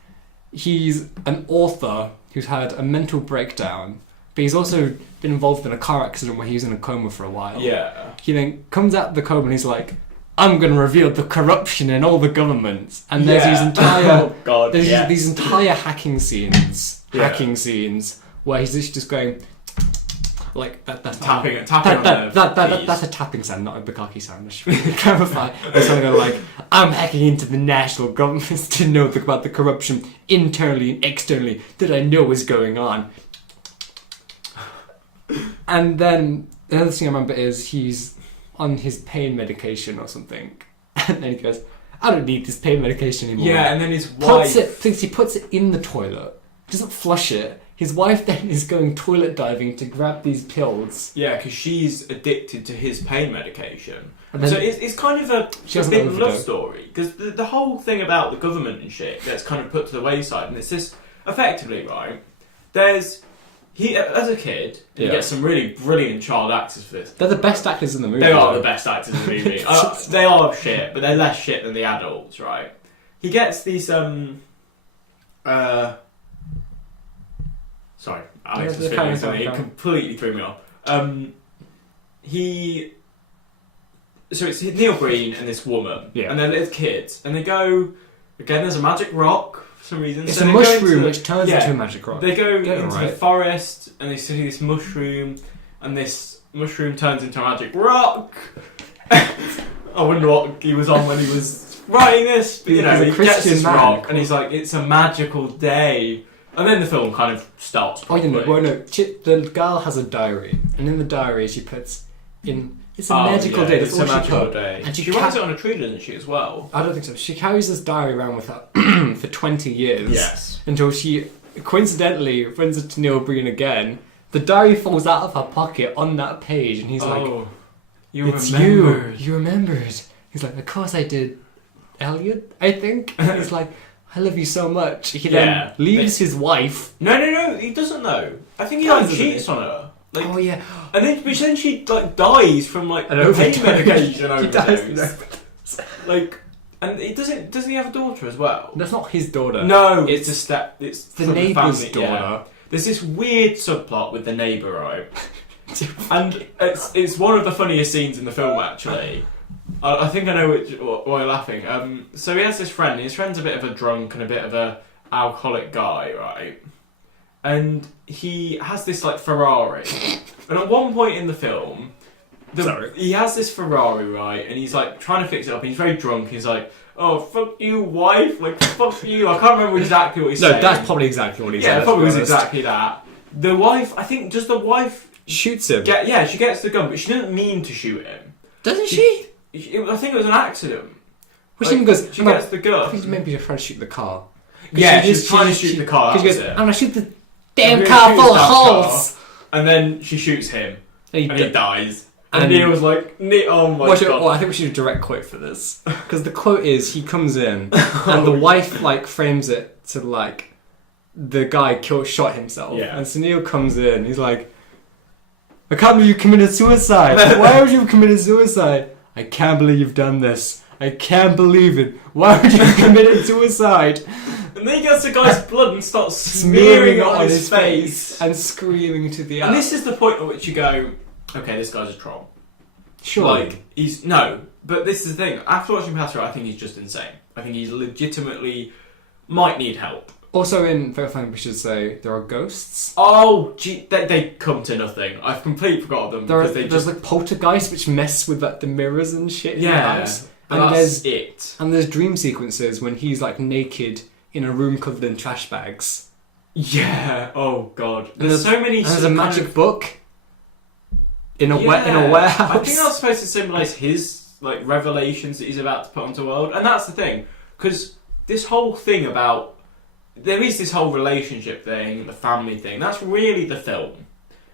he's an author who's had a mental breakdown, but he's also been involved in a car accident where he was in a coma for a while. Yeah. He then comes out of the coma and he's like, I'm going to reveal the corruption in all the governments. And there's these entire these entire hacking scenes where he's literally just going like that's tapping on the that's a tapping sound, not a bukkake sound. I should clarify. It's something like, I'm hacking into the national governments to know about the corruption internally and externally that I know is going on. And then the other thing I remember is he's on his pain medication or something, and then he goes, I don't need this pain medication anymore. Yeah, and then his wife he puts it in the toilet, doesn't flush it. His wife then is going toilet diving to grab these pills. Yeah, because she's addicted to his pain medication. And then so it's kind of a big love story, because the whole thing about the government and shit gets kind of put to the wayside, and it's this effectively, right? He, as a kid, he gets some really brilliant child actors for this. They're the best actors in the movie. They are the best actors in the movie. They are shit, but they're less shit than the adults, right? He gets these, sorry, Alex was filming something, he completely threw me off. So it's Neil Breen and this woman, and they're little kids, and they go, again, there's a magic rock, for some reason. It's a mushroom which turns into a magic rock. They go into the forest and they see this mushroom, and this mushroom turns into a magic rock. I wonder what he was on when he was writing this. But, he gets this rock and he's like, it's a magical day. And then the film kind of starts properly. The girl has a diary, and in the diary she puts in... It's a magical day. It's a magical day. And she writes it on a tree, doesn't she, as well? I don't think so. She carries this diary around with her for 20 years. Yes. Until she, coincidentally, runs it to Neil Breen again. The diary falls out of her pocket on that page, and he's like, it's you. You remembered. He's like, of course I did. Elliot, I think. And he's like, I love you so much. He then leaves his wife. No, he doesn't know. I think he cheats on her. Like, oh yeah, and then she dies from an pain medication overdose. And it doesn't he have a daughter as well? That's not his daughter. No, it's the neighbour's daughter. Yeah. There's this weird subplot with the neighbour, right? And it's one of the funniest scenes in the film, actually. I think I know why you're laughing. So he has this friend. His friend's a bit of a drunk and a bit of a alcoholic guy, right? And he has this Ferrari, and at one point in the film, he has this Ferrari, right? And he's trying to fix it up. And he's very drunk. He's like, "Oh, fuck you, wife! Fuck you!" I can't remember exactly what he's saying. No, that's probably exactly what he said. Yeah, probably was exactly that. The wife, I think, does the wife shoots him? She gets the gun, but she doesn't mean to shoot him. Doesn't she? I think it was an accident. Which even goes. She gets the gun. I think maybe she's trying to shoot the car. Yeah, she's trying to shoot the car. She goes, I'm gonna shoot the damn car full of holes. And then she shoots him, and he dies. And Neil was like, oh my god. I think we should do a direct quote for this. Because the quote is, he comes in, and the wife, like, frames it to, like, the guy shot himself. Yeah. And so Neil comes in, he's like, I can't believe you committed suicide. Why would you have committed suicide? I can't believe you've done this. I can't believe it. Why would you have committed suicide? And then he gets the guy's blood and starts smearing it on his face. And screaming to the And this is the point at which you go, okay, this guy's a troll. Sure. Like, but this is the thing. After watching Pass Thru, I think he's just insane. I think he's legitimately might need help. Also in Verifying, we should say, there are ghosts. Oh, gee, they come to nothing. I've completely forgot them. There's like poltergeists which mess with like the mirrors and shit in the house. And that's it. And there's dream sequences when he's like naked in a room covered in trash bags. Yeah. Oh god. There's so many. And there's a magic book in a warehouse. I think that's supposed to symbolise his like revelations that he's about to put onto the world, and that's the thing, because this whole thing about there is this whole relationship thing, the family thing. That's really the film,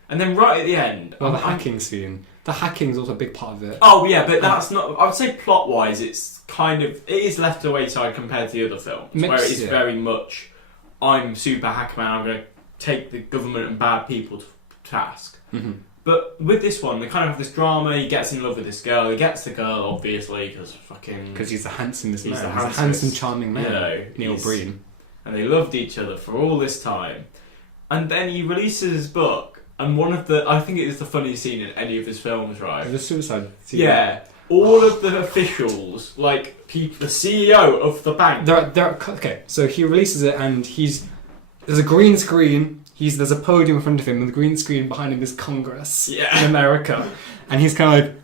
and then right at the end, the hacking scene. The hacking's also a big part of it. Oh yeah, but that's not. I would say plot-wise, it's kind of it is left to the wayside compared to the other films, where it is very much I'm super hacker man. I'm going to take the government and bad people to task. Mm-hmm. But with this one, they kind of have this drama. He gets in love with this girl. He gets the girl, obviously, because he's the handsomest man. He's the handsome, charming man. You know, Neil Breen. And they loved each other for all this time. And then he releases his book, and I think it is the funniest scene in any of his films, right? The suicide scene. Yeah. All of the officials, like the CEO of the bank. Okay, so he releases it, and there's a green screen. There's a podium in front of him, and the green screen behind him is Congress in America. And he's kind of like,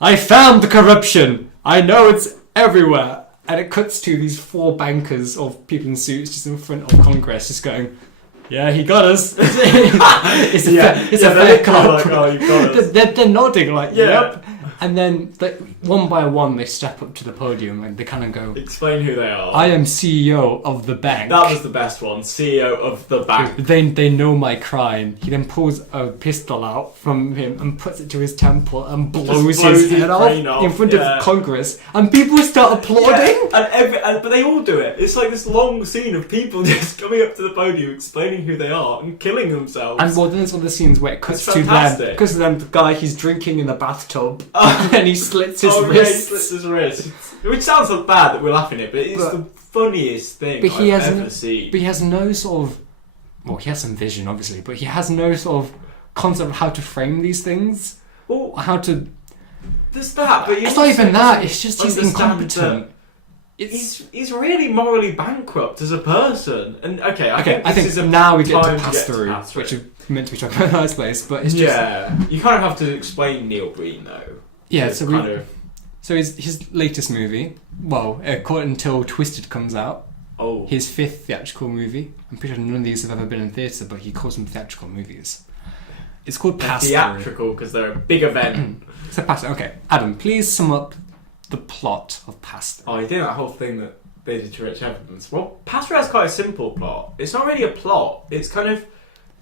I found the corruption! I know it's everywhere! And it cuts to these 4 bankers of people in suits just in front of Congress, just going, yeah, he got us. It's a fair cop. Like, oh, you got us. They're nodding like, yep. And then, one by one, they step up to the podium and they kind of go... Explain who they are. I am CEO of the bank. That was the best one. CEO of the bank. They know my crime. He then pulls a pistol out from him and puts it to his temple and blows his head off in front of Congress. And people start applauding. Yeah. But they all do it. It's like this long scene of people just coming up to the podium, explaining who they are and killing themselves. And then there's all the scenes where it cuts to them. Because then the guy, he's drinking in the bathtub. And he slits his wrist. Yeah, he slits his wrist. Which sounds so bad that we're laughing at, but it's the funniest thing I've ever seen. But he has no sort of... Well, he has some vision, obviously, but he has no sort of concept of how to frame these things. Well, how to... There's that, but it's not even that. It's just he's incompetent. He's really morally bankrupt as a person. And I think now we get to Pass Thru, which is meant to be talking about in the first place, but it's just... Yeah, you kind of have to explain Neil Breen, though. Yeah, so his latest movie, well, until Twisted comes out, his 5th theatrical movie. I'm pretty sure none of these have ever been in theatre, but he calls them theatrical movies. It's called Pass Thru. Theatrical, because they're a big event. It's a Pass Thru. Okay, Adam, please sum up the plot of Pass Thru. Oh, you did that whole thing that they did to Rich Evans. Well, Pass Thru has quite a simple plot. It's not really a plot. It's kind of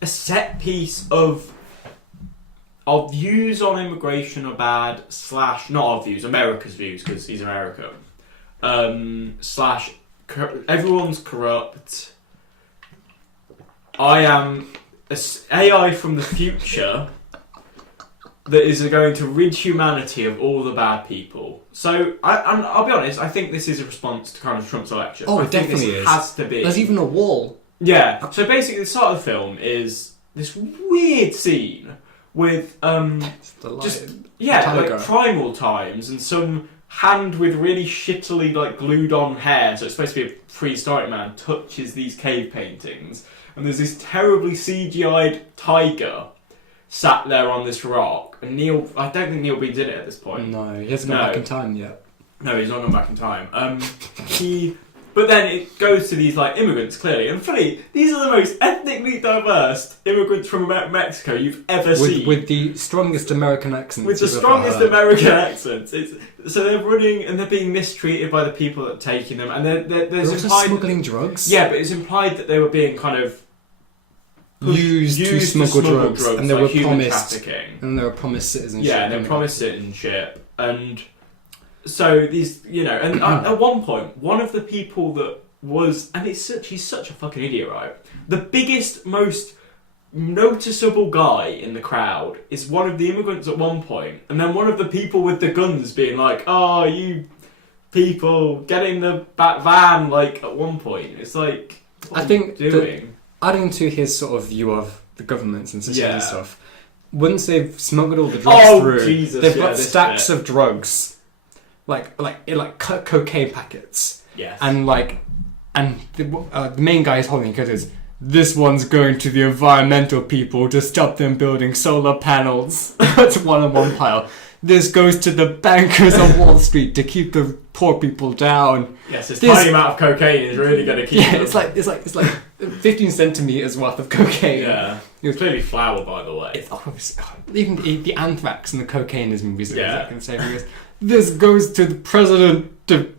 a set piece of views on immigration are bad, / not our views, America's views, because he's American, / everyone's corrupt. I am an AI from the future that is going to rid humanity of all the bad people. So, I'll be honest, I think this is a response to kind of Trump's election. Oh, it definitely is. Has to be. There's even a wall. Yeah, so basically the start of the film is this weird scene with like primal times and some hand with really shittily like glued on hair, so it's supposed to be a prehistoric man, touches these cave paintings, and there's this terribly CGI'd tiger sat there on this rock, and I don't think Neil Breen's in it at this point. No, he hasn't gone back in time yet. No, he's not gone back in time. But then it goes to these like immigrants, clearly. And funny, these are the most ethnically diverse immigrants from Mexico you've ever seen. With the strongest American accents. With the strongest American accents. So they're running and they're being mistreated by the people that are taking them. And they're also smuggling drugs. Yeah, but it's implied that they were being kind of used to smuggle drugs, and they like were human promised trafficking. and they were promised citizenship. Yeah, and they promised citizenship, and so these, and at one point, one of the people that was, and he's such a fucking idiot, right? The biggest, most noticeable guy in the crowd is one of the immigrants at one point, and then one of the people with the guns being like, "Oh, you people, get in the back van!" Like at one point, it's like, what I think are you doing? Adding to his sort of view of the governments and systems Yeah. and stuff, once they've smuggled all the drugs through, Jesus, they've yeah, got this stacks bit. of drugs, like cocaine packets, Yes, and the main guy is holding it is, this one's going to the environmental people to stop them building solar panels. That's one on one pile. This goes to the bankers on Wall Street to keep the poor people down. yes, this tiny amount of cocaine is really going to keep. Yeah, them. it's like 15 centimeters worth of cocaine. Yeah, it's clearly flour, by the way. Even the anthrax and the cocaine in his movies. Yeah. I can say because this goes to the president to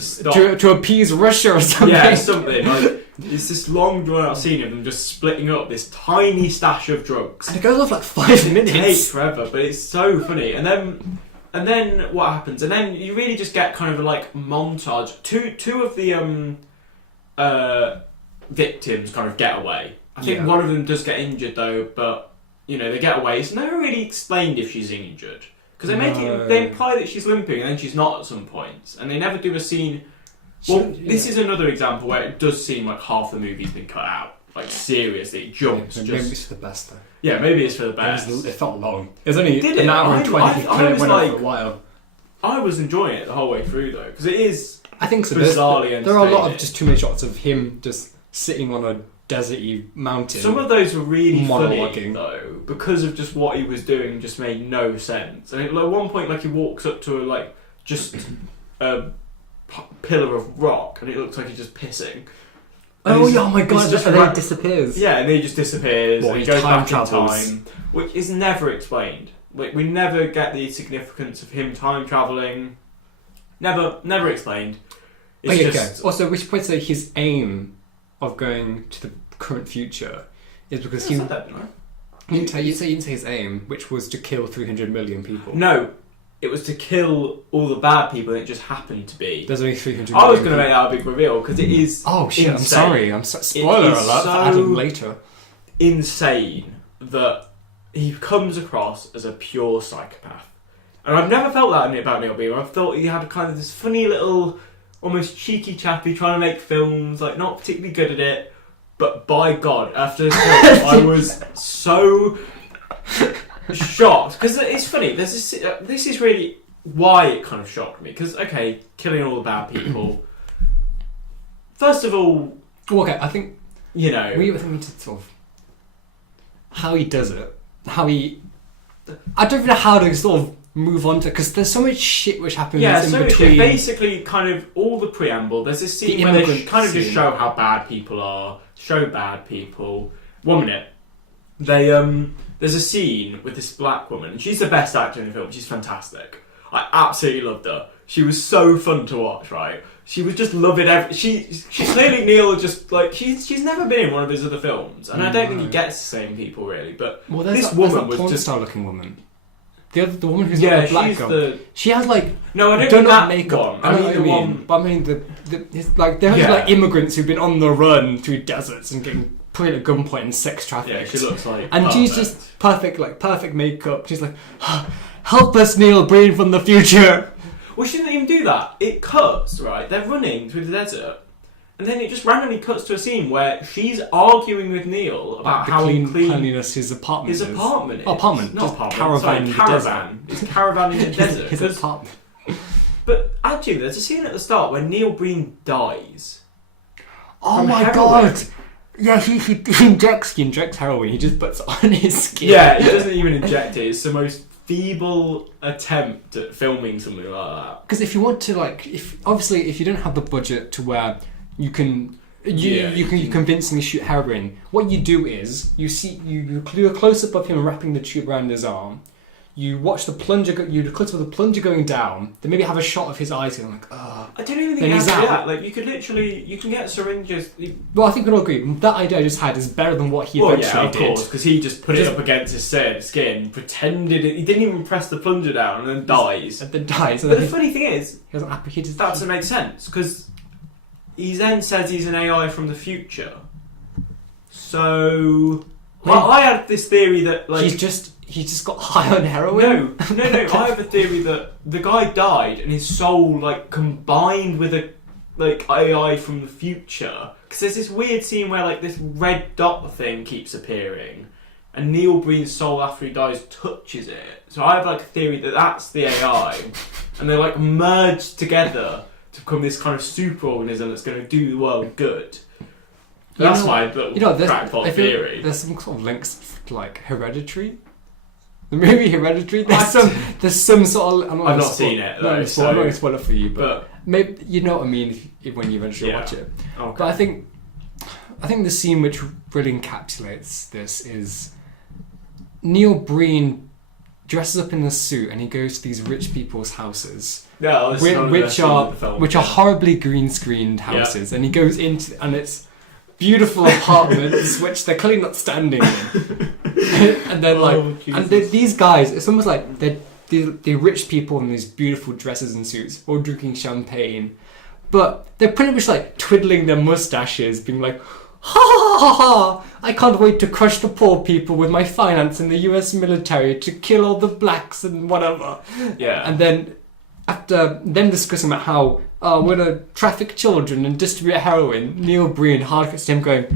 stop. to appease Russia or something. Yeah, something like it's this long drawn out scene of them just splitting up this tiny stash of drugs. And it goes off like 5 minutes. It takes forever, but it's so funny. And then what happens? And then you really just get kind of a like montage. Two of the victims kind of get away. I think one of them does get injured though, but they get away. It's never really explained if she's injured because they imply that she's limping and then she's not at some points, and they never do a scene. Well, this is another example where it does seem like half the movie's been cut out. Like seriously, it jumps. Maybe it's for the best though. Yeah, maybe it's for the best. It felt long. It was only Did an it? hour and 20. I was went like- on for a while. I was enjoying it the whole way through though, because it is I think so. bizarrely There are a lot of entertaining. just too many shots of him just sitting on a deserty mountain. Some of those were really funny monologuing. though, because of just what he was doing. Just made no sense. And at one point, like he walks up to just a pillar of rock, and it looks like he's just pissing. Oh yeah! Oh my god! just And then it disappears. Yeah, and then he just disappears. Well, and he he goes time back travels. in time, which is never explained. Like we never get the significance of him time traveling. Never explained. It's Okay. just Also, we should probably say his aim of going to the current future is because I said that, didn't I? you didn't say his aim, which was to kill 300 million people. No, it was to kill all the bad people, and it just happened to be. There's only 300 million. I was going to make that a big reveal because it is. Oh shit! insane. I'm sorry. Spoiler is alert. so- Added later. Insane that he comes across as a pure psychopath, and I've never felt that about Neil Beamer. I've thought he had kind of this funny little, almost cheeky chappy trying to make films, like not particularly good at it. But by God, after this film, I was so shocked because it's funny. There's this is really why it kind of shocked me because killing all the bad people. First of all, Okay, I think you know, we need to sort of how he does it. I don't even know how to sort of move on to because there's so much shit which happens in so between. basically, kind of all the preamble. There's this scene The where they immigrant kind of just scene. show how bad people are. Show bad people. 1 minute. They there's a scene with this black woman. She's the best actor in the film. She's fantastic. I absolutely loved her. She was so fun to watch. Right? She was just loving she's clearly Neil just like she's never been in one of his other films, and I don't think he gets the same people really. But Well, there's this that, woman there's that was porn just star looking woman. The woman who's yeah, not the black she's girl. the She has like no, I don't done mean up that makeup. one. I I know mean what the you one. mean, but I mean it's like they're Yeah. like immigrants who've been on the run through deserts and getting put at gunpoint and sex Yeah, trafficked. she looks like and perfect. she's just perfect makeup. She's like, help us, Neil Breen from the future. Well, she didn't even do that. It cuts, right? They're running through the desert, and then it just randomly cuts to a scene where she's arguing with Neil about the how cleanliness his apartment his is. apartment is. Oh, apartment. Not Just apartment. caravan Sorry, in the caravan. It's caravan in the desert. His 'cause- apartment. But actually, there's a scene at the start where Neil Breen dies. Oh From my heroin. god! Yeah, he injects heroin. He just puts it on his skin. Yeah, he doesn't even inject it. It's the most feeble attempt at filming something like that. Because if you want to, like, if you don't have the budget to where you can. You convincingly shoot heroin. What you do is you do a close up of him wrapping the tube around his arm. you watch the plunger, you clip with the plunger going down, then maybe have a shot of his eyes going like, ugh. I don't even think you have to do that. Like, you can get syringes. Well, I think we all agree, that idea I just had is better than what he eventually did. Of course, because he just put it up against his skin, pretended he didn't even press the plunger down, and then dies. And then dies. But the funny thing is, he that doesn't make sense, because he then says he's an AI from the future. So... Well, I had this theory that, like... He's just got high on heroin? No. I have a theory that the guy died and his soul, like, combined with a, like, AI from the future. Because there's this weird scene where, like, this red dot thing keeps appearing. And Neil Breen's soul, after he dies, touches it. So I have, like, a theory that that's the AI. And they're, like, merged together to become this kind of super organism that's going to do the world good. That's my little crackpot theory. There's some sort of links to, like, Hereditary. The movie Hereditary. There's some sort of. I've not seen it. Though, I'm not going to spoil it for you, but maybe you know what I mean when you eventually watch it. Okay. But I think the scene which really encapsulates this is Neil Breen dresses up in a suit and he goes to these rich people's houses, which are horribly green screened houses, and he goes into and it's beautiful apartments which they're clearly not standing in. And then these guys, it's almost like they're rich people in these beautiful dresses and suits, all drinking champagne, but they're pretty much like twiddling their mustaches, being like, ha ha ha ha, I can't wait to crush the poor people with my finance in the US military to kill all the blacks and whatever. Yeah. And then after them discussing about how we're gonna traffic children and distribute heroin, Neil Breen hard cuts to him going,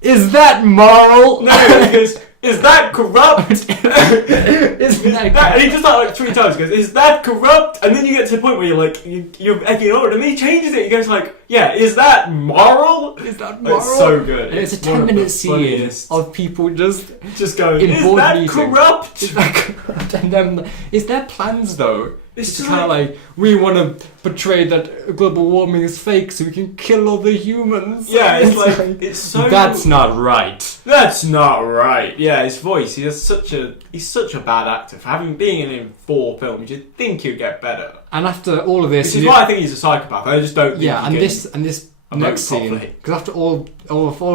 is that moral? No, because is that corrupt? Isn't that corrupt? And he does that like 3 times. Goes, is that corrupt? And then you get to the point where you're like, you're egging on, and then he changes it. He goes like, yeah, is that moral? Is that moral? It's so good. And it's a 10-minute scene of people just going, in is board that meeting. corrupt? Is that corrupt? And then, is there plans though? It's kind of like, we want to portray that global warming is fake so we can kill all the humans. Yeah, it's like, it's so... That's not right. That's not right. Yeah, his voice, he's such a bad actor. For being in 4 films, you'd think he'd get better. And after all of this... Which is why I think he's a psychopath. I just don't think this next scene, because after all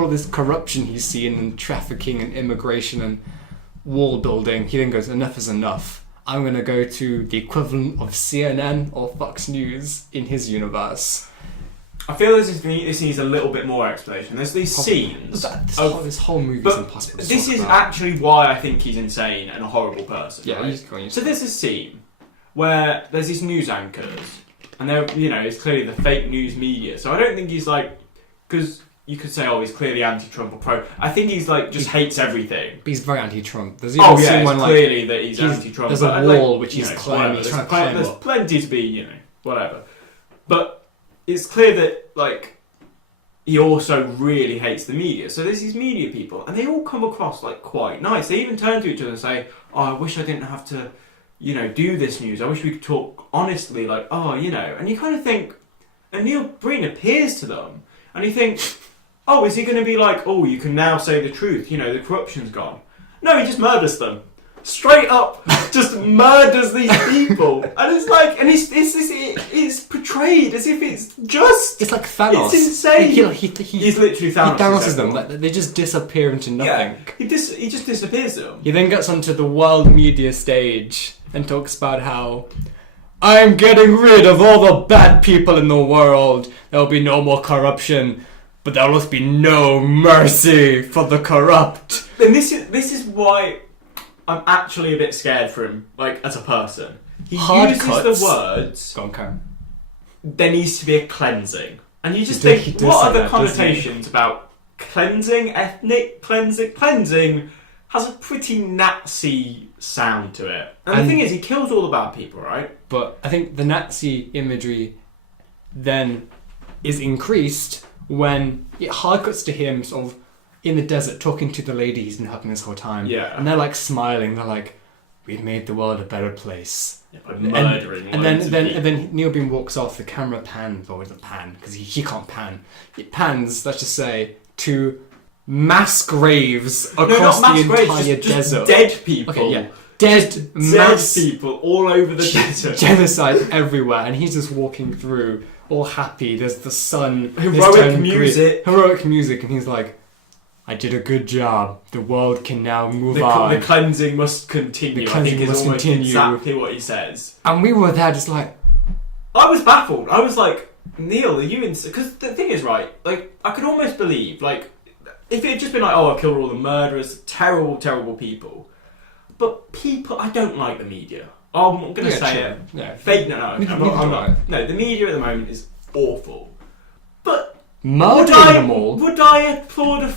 of this corruption he's seen and trafficking and immigration and wall building, he then goes, enough is enough. I'm going to go to the equivalent of CNN or Fox News in his universe. I feel this needs a little bit more explanation. There's these scenes. This whole movie is impossible to This is about. actually why I think he's insane and a horrible person. Yeah, right? So there's this scene where there's these news anchors, and they're, it's clearly the fake news media. So I don't think he's like, because you could say, he's clearly anti-Trump or pro. I think he's like just hates everything. But he's very anti-Trump. There's even scene when clearly that he's anti-Trump. There's a wall which he's climbing. He's trying to climb There's up. plenty to be, whatever. But it's clear that like he also really hates the media. So there's these media people, and they all come across like quite nice. They even turn to each other and say, "Oh, I wish I didn't have to, do this news. I wish we could talk honestly." Like, and you kind of think, and Neil Breen appears to them, and you think, oh, is he going to be like, oh, you can now say the truth, the corruption's gone? No, he just murders them. Straight up, just murders these people. And it's like, and it's portrayed as if it's just... It's like Thanos. It's insane. He's literally Thanos. He Thanos them. Like, they just disappear into nothing. Yeah, he just disappears them. He then gets onto the world media stage and talks about how I'm getting rid of all the bad people in the world. There'll be no more corruption. But there will be no mercy for the corrupt. And this is why I'm actually a bit scared for him, like, as a person. He uses the words, go on, Karen. There needs to be a cleansing. And you just think, what are the connotations about cleansing, ethnic cleansing? Cleansing has a pretty Nazi sound to it. And the thing is, he kills all the bad people, right? But I think the Nazi imagery then is increased when it hard cuts to him sort of in the desert talking to the lady he's been hugging this whole time. Yeah. And they're like smiling, they're like, we've made the world a better place. Yeah, by murdering and then Neil Breen walks off, the camera pans, or doesn't pan, because he can't pan. It pans, let's just say, to mass graves across the entire desert. Just dead people. Okay, yeah. dead mass people all over the desert. Genocide everywhere, and he's just walking through, all happy. There's the sun. Heroic music. Heroic music, and he's like, I did a good job. The world can now move on. The cleansing must continue. The cleansing I think must is almost continue. exactly what he says. And we were there just like... I was baffled. I was like, Neil, are you in... Because the thing is, right, like, I could almost believe, like, if it had just been like, oh, I killed all the murderers, terrible, terrible people. But people... I don't like the media. I'm going to say it. Yeah. Fake... No, I'm not. No, the media at the moment is awful. But... Murdering them all? Would I applaud a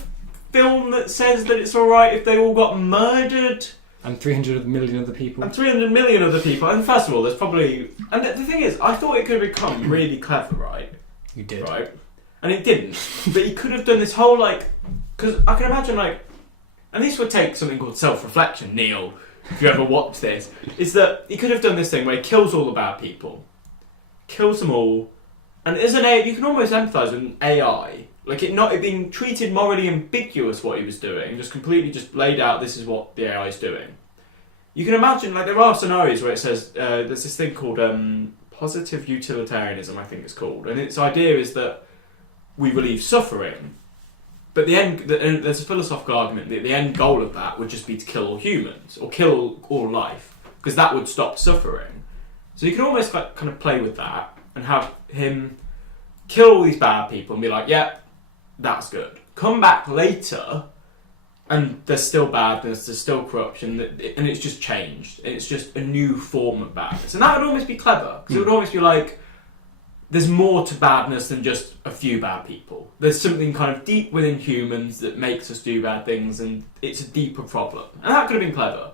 film that says that it's alright if they all got murdered? And 300 million other people. And 300 million other people. And first of all, there's probably... And the thing is, I thought it could have become really clever, right? You did. Right? And it didn't. But he could have done this whole, like... Because I can imagine, like... And this would take something called self-reflection, Neil, if you ever watch this. Is that he could have done this thing where he kills all the bad people. Kills them all. And as an AI, you can almost empathise with an AI. Like, it being treated morally ambiguous what he was doing, just completely just laid out this is what the AI is doing. You can imagine, like, there are scenarios where it says, there's this thing called positive utilitarianism, I think it's called, and its idea is that we relieve suffering, but there's a philosophical argument that the end goal of that would just be to kill all humans, or kill all life, because that would stop suffering. So you can almost like, kind of play with that, and have him kill all these bad people and be like, yeah, that's good. Come back later, and there's still badness, there's still corruption, and it's just changed. It's just a new form of badness. And that would almost be clever, because it would almost be like, there's more to badness than just a few bad people. There's something kind of deep within humans that makes us do bad things, and it's a deeper problem. And that could have been clever.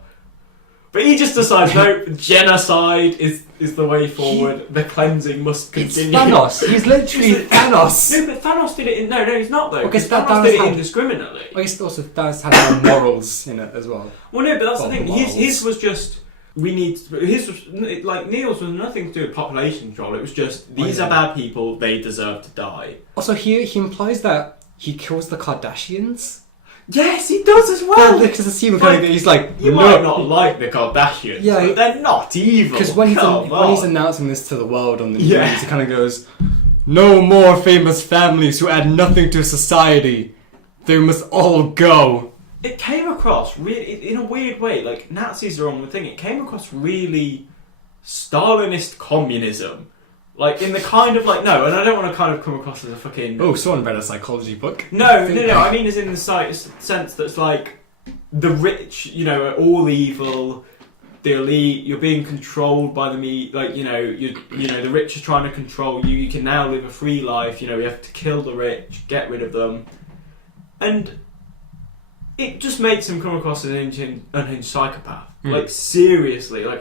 But he just decides, no, genocide is the way forward. The cleansing must continue. It's Thanos. He's literally Thanos. No, but Thanos did it. No, he's not though. Because Thanos did it indiscriminately. I guess also Thanos had no morals in it as well. Well, no, but that's the thing. His was just his was like Neil's was nothing to do with population control. It was just these are bad people. They deserve to die. Also, he implies that he kills the Kardashians. Yes, he does as well. Because the scene kind of he's like, you might not like the Kardashians, but they're not evil. Because when he's announcing this to the world on the news, he kind of goes, "No more famous families who add nothing to society. They must all go." It came across really, in a weird way, like Nazis are on the thing. It came across really Stalinist communism. Like, in the kind of, like, no, and I don't want to kind of come across as a fucking... Oh, someone read a psychology book. No, I mean as in the sense that's like, the rich, you know, are all evil, the elite, you're being controlled by the like, you know, the rich are trying to control you, you can now live a free life, you know, you have to kill the rich, get rid of them. And it just makes him come across as an unhinged psychopath. Like, seriously, like,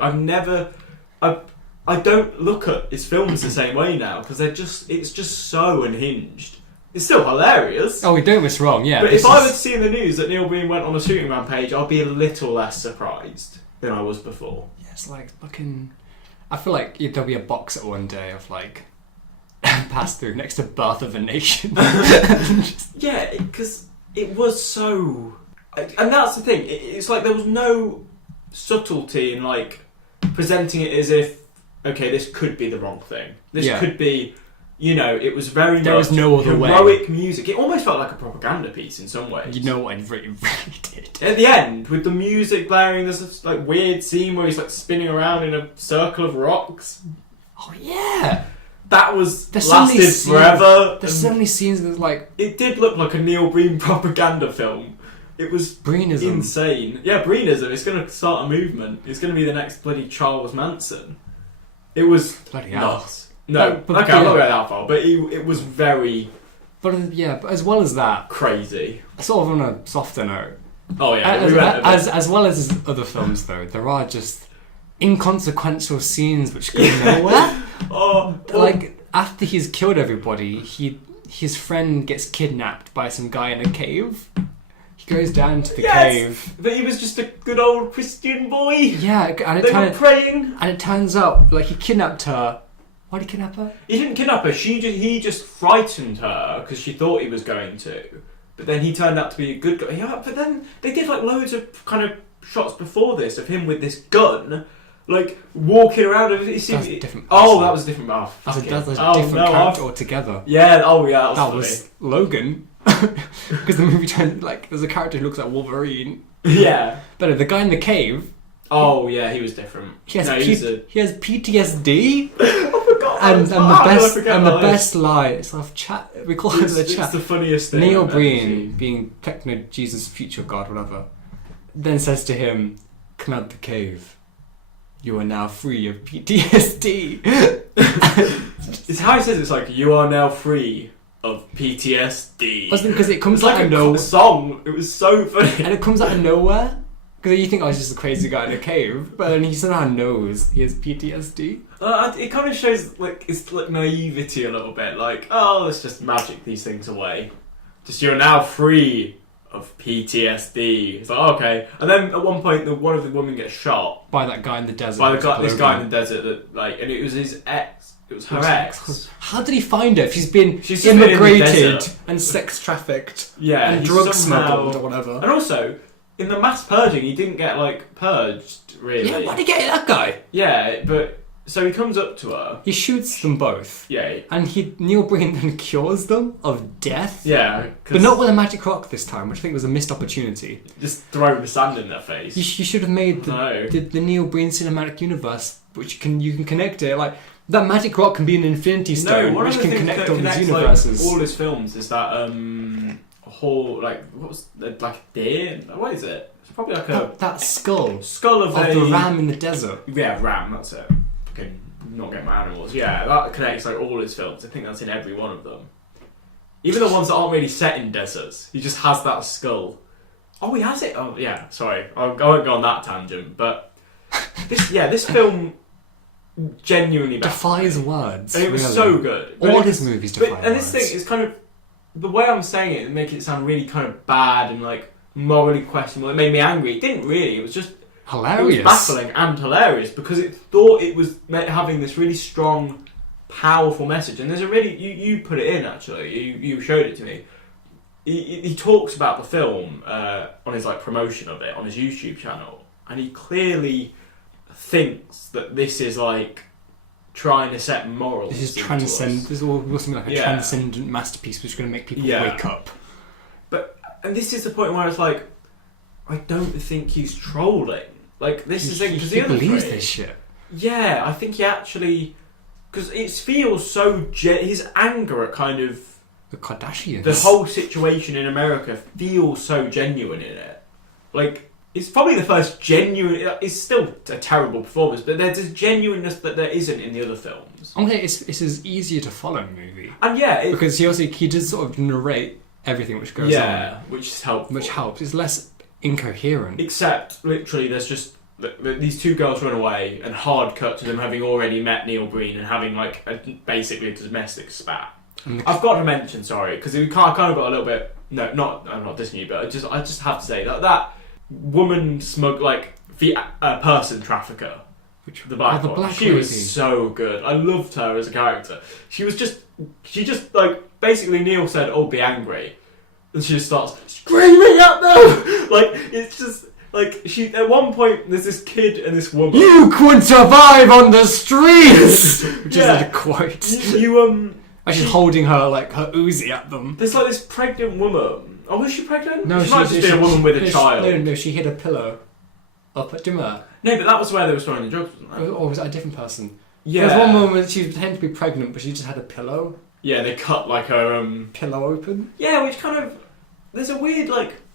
I don't look at his films the same way now because it's just so unhinged. It's still hilarious. Oh, we don't miss wrong, yeah. But if I were to see in the news that Neil Breen went on a shooting rampage, I'd be a little less surprised than I was before. Yeah, it's like fucking... I feel like there'll be a box at one day of like Pass Thru next to Birth of a Nation. Yeah, because it was so... And that's the thing. It's like there was no subtlety in like presenting it as if, okay, this could be the wrong thing. This could be, you know, it was very there was no other heroic music. It almost felt like a propaganda piece in some ways. You know what it really did. At the end, with the music blaring, there's this like weird scene where he's like spinning around in a circle of rocks. Oh yeah, that was lasted forever. There's so many scenes that like it did look like a Neil Breen propaganda film. It was Breenism. Insane. Yeah, Breenism. It's going to start a movement. It's going to be the next bloody Charles Manson. It was bloody hell. No, but okay, I'm not going that far, but it was very... But as well as that... Crazy. Sort of on a softer note. Oh yeah. As well as his other films though, there are just inconsequential scenes which go nowhere. Like, after he's killed everybody, his friend gets kidnapped by some guy in a cave. He goes down to the cave. But he was just a good old Christian boy. Yeah, and they were praying. And it turns out, like, he kidnapped her. Why did he kidnap her? He didn't kidnap her. He just frightened her because she thought he was going to. But then he turned out to be a good guy. Yeah, but then they did like loads of kind of shots before this of him with this gun, like walking around. And That's a different. Oh, that was a different. Oh, That's a different no, character altogether. Yeah. Oh, yeah. That was Logan. Because the movie turned like there's a character who looks like Wolverine. Yeah. But the guy in the cave. Oh yeah, he was different. He has PTSD. I forgot. And the best lie. It's off chat. We call it the chat. It's the funniest thing. Neil Breen, being techno Jesus future god, whatever, then says to him, "Come out the cave. You are now free of PTSD." It's how he says it's like you are now free of PTSD. Because it comes it's out like of nowhere. A song. It was so funny. And it comes out of nowhere. Because you think, oh, he's just a crazy guy in a cave, but then he somehow knows he has PTSD. It kind of shows like it's like naivety a little bit. Like, oh, let's just magic these things away. Just you're now free of PTSD. It's like, oh, okay. And then at one point, one of the women gets shot by that guy in the desert. By this guy in the desert that like, and it was his ex. It was her ex. How did he find her? If she's been immigrated and sex trafficked, and drug smuggled or whatever. And also, in the mass purging, he didn't get like purged really. Yeah, why did he get that guy? Yeah, but so he comes up to her. He shoots them both. Yeah. And Neil Breen then cures them of death. Yeah. But not with a magic rock this time, which I think was a missed opportunity. Just throw the sand in their face. You should have made the Neil Breen cinematic universe, which you can connect it. Like, that magic rock can be an infinity stone, which can connect all these universes. Like, all his films is that whole, like, what was like a deer? What is it? It's probably like that skull of the ram in the desert. Yeah, ram. That's it. Can not get my animals. Yeah, that connects like all his films. I think that's in every one of them. Even the ones that aren't really set in deserts. He just has that skull. Oh, he has it. Oh, yeah. Sorry, I won't go on that tangent. But this film genuinely defies words. And it was so good. All his movies defy words. And this thing is kind of the way I'm saying it, making it sound really kind of bad and like morally questionable. It made me angry. It didn't really. It was just hilarious. It was baffling and hilarious because it thought it was having this really strong, powerful message. And there's a really you put it in actually. You showed it to me. He talks about the film on his like promotion of it on his YouTube channel, and he clearly thinks that this is like trying to set morals. This is transcend. This will something like a transcendent masterpiece, which is going to make people wake up. And this is the point where it's like, I don't think he's trolling. Like this is the thing because he believes this shit. Yeah, I think he actually because it feels so. His anger at kind of the Kardashians. The whole situation in America feels so genuine in it. Like. It's probably the first genuine. It's still a terrible performance, but there's a genuineness that there isn't in the other films. I'm saying it's his easier to follow movie, and because he does sort of narrate everything which goes on, which is helpful. Which helps. It's less incoherent. Except literally, there's just these two girls run away, and hard cut to them having already met Neil Breen and having like basically a domestic spat. I've got to mention, sorry, because I kind of got a little bit. No, I'm not dissing you, but I just have to say that. Woman person trafficker, the black one. She was so good. I loved her as a character. She just like basically Neil said, "Oh, be angry," and she just starts screaming at them. Like it's just like she. At one point, there's this kid and this woman. You couldn't survive on the streets, which is like a quote. She's holding her Uzi at them. There's like this pregnant woman. Oh, was she pregnant? No, she might just be a woman with a child. No, she hit a pillow up at Dimmer. No, but that was where they were storing the drugs, wasn't it? Or was that a different person? Yeah. There was one moment she was pretending to be pregnant, but she just had a pillow. Yeah, they cut like her pillow open. Yeah, which kind of there's a weird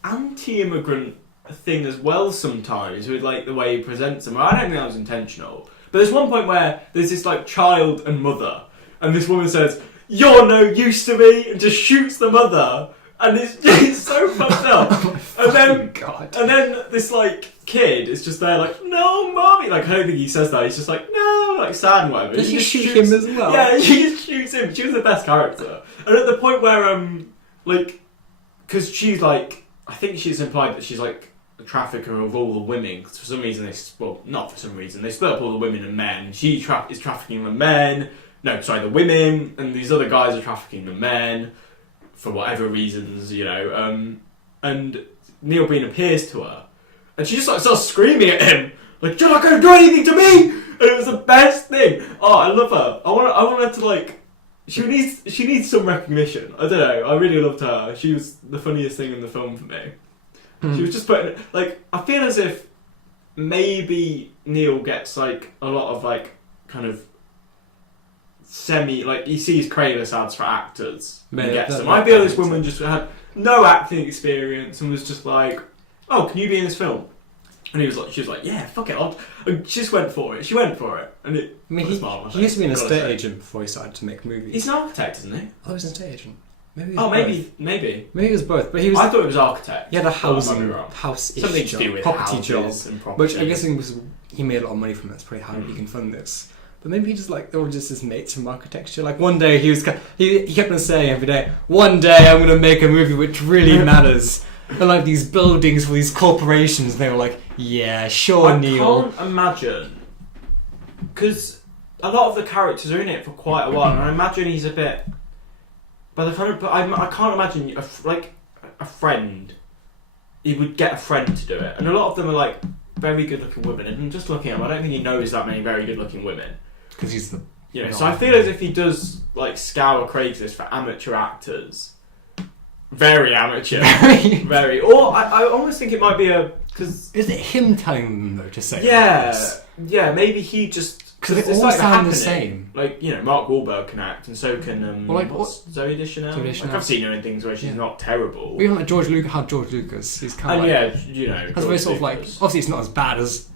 anti-immigrant thing as well sometimes with the way he presents them. I don't think that was intentional. But there's one point where there's this child and mother, and this woman says, "You're no use to me," and just shoots the mother. And it's so fucked up. And then this kid is just there no, mommy. I don't think he says that. He's just no, sad and whatever. Does he shoot him as well? Yeah, he just shoots him. She was the best character. And at the point where because she's I think she's implied that she's a trafficker of all the women. Cause for some reason not for some reason, they split up all the women and men. She is trafficking the men. No, sorry, the women, and these other guys are trafficking the men. For whatever reasons, and Neil Breen appears to her, and she just like starts screaming at him, like, "You're not going to do anything to me!" And it was the best thing. Oh, I love her. I want her to like. She needs some recognition. I don't know. I really loved her. She was the funniest thing in the film for me. She was just putting like. I feel as if maybe Neil gets like a lot of like kind of like he sees Crayless ads for actors. And gets them. I feel this woman just had no acting experience and was just like, "Oh, can you be in this film?" And she was like, "Yeah, fuck it." And she just went for it. She went for it, and it. I mean, he used to be an estate agent before he started to make movies. He's an architect, isn't he? Oh, he's an estate agent. Maybe. Maybe he was both, but he was. I thought it was architect. He had a house something to do with property job, which I'm guessing was he made a lot of money from it. That's probably how he can fund this. But maybe he just like they were just his mates from architecture. Like one day he kept on saying every day, "One day I'm gonna make a movie which really matters." And like these buildings for these corporations, they were like, "Yeah, sure, Neil." I can't imagine because a lot of the characters are in it for quite a while, and I imagine he's a bit. But I can't imagine a friend. He would get a friend to do it, and a lot of them are like very good-looking women. And just looking at him, I don't think he knows that many very good-looking women. Because he's the. So I feel as if he does like scour Craigslist for amateur actors. Very amateur. Very. Or I almost think it might be because is it him telling them though to say? Yeah. Maybe he just because they all sound the same. Like Mark Wahlberg can act, and so can Zooey Deschanel. Like, I've seen her in things where she's not terrible. Even like George Lucas, he's kind of that's very sort of like obviously it's not as bad as.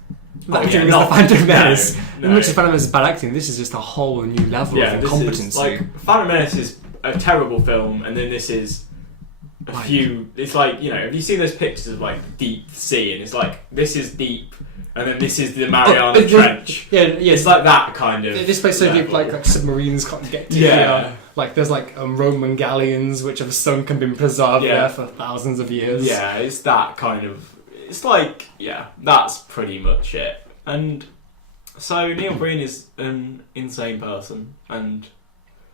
The Phantom Menace. As much as Phantom Menace is bad acting, this is just a whole new level of incompetency. Like Phantom Menace is a terrible film, and then this is. It's like, have you seen those pictures of like deep sea, and it's like this is deep, and then this is the Mariana Trench. It's like that kind of. This place so deep, like submarines can't get to here. Like there's like Roman galleons which have sunk and been preserved there for thousands of years. Yeah, it's that kind of. It's like that's pretty much it. And so Neil Breen is an insane person, and.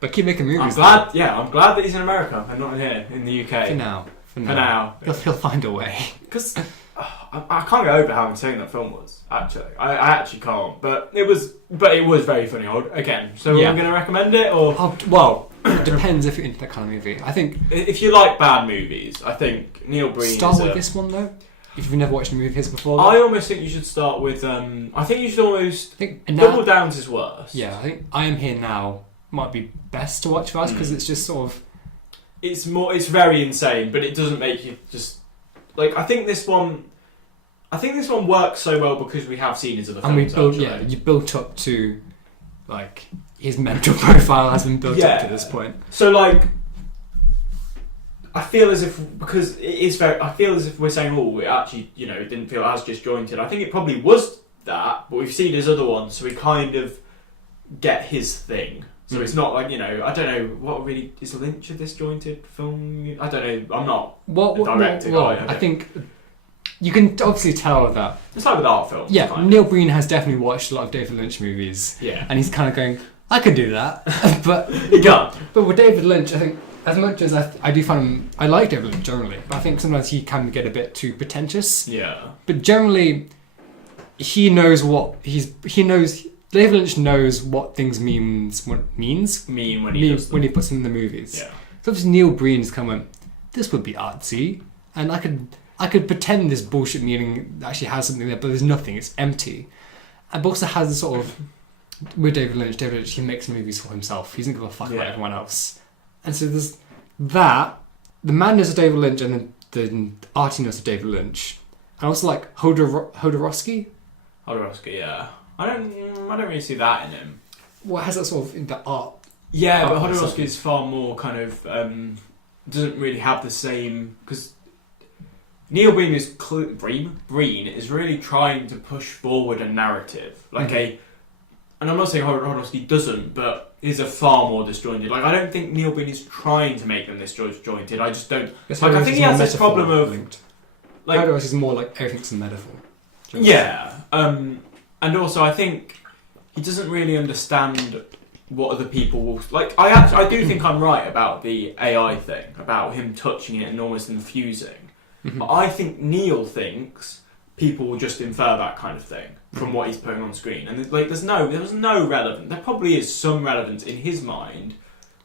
But keep making movies. I'm glad that he's in America and not here in the UK. For now. He'll find a way. Because I can't get over how insane that film was. Actually, I actually can't. But it was very funny. Again, so we're going to recommend it, or it depends if you're into that kind of movie. I think if you like bad movies, I think Neil Breen. Start with this one though. If you've never watched a movie of his before, I almost think you should start with. I think you should almost Double Down's his worst. Yeah, I think I Am Here Now might be best to watch for us because it's just sort of. It's very insane, but it doesn't make you just like. I think this one works so well because we have seen his other films. And you built up to, like, his mental profile has been built up to this point. So like, I feel as if because it is very. I feel as if we're saying, it actually, it didn't feel as disjointed. I think it probably was that, but we've seen his other ones, so we kind of get his thing. So it's not like, I don't know, what really, is Lynch a disjointed film? I don't know, I'm not a director guy. I think you can obviously tell that. It's like with art films. Yeah, Neil Breen has definitely watched a lot of David Lynch movies. Yeah. And he's kind of going, I could do that. But he can't. But with David Lynch, I think, as much as I do find him, I like David Lynch generally, but I think sometimes he can get a bit too pretentious. Yeah. But generally, he knows David Lynch knows what things mean when he puts them in the movies. Yeah. So if Neil Breen's come and this would be artsy, and I could pretend this bullshit meaning actually has something there, but there's nothing. It's empty. And also has a sort of with David Lynch, he makes movies for himself. He doesn't give a fuck about everyone else. And so there's that. The madness of David Lynch and the artiness of David Lynch, and also like Jodorowsky. Jodorowsky, yeah. I don't really see that in him. What has that sort of in the art? Yeah, but Jodorowsky is far more kind of doesn't really have the same because Neil Breen is really trying to push forward a narrative and I'm not saying Jodorowsky doesn't, but is a far more disjointed. Like I don't think Neil Breen is trying to make them this disjointed. I just don't. I think he has this problem of like Jodorowsky is more like everything's a metaphor. Yeah. And also, I think he doesn't really understand what other people will like. I do think I'm right about the AI thing, about him touching it and almost infusing. Mm-hmm. But I think Neil thinks people will just infer that kind of thing from what he's putting on screen. And like, there was no relevance. There probably is some relevance in his mind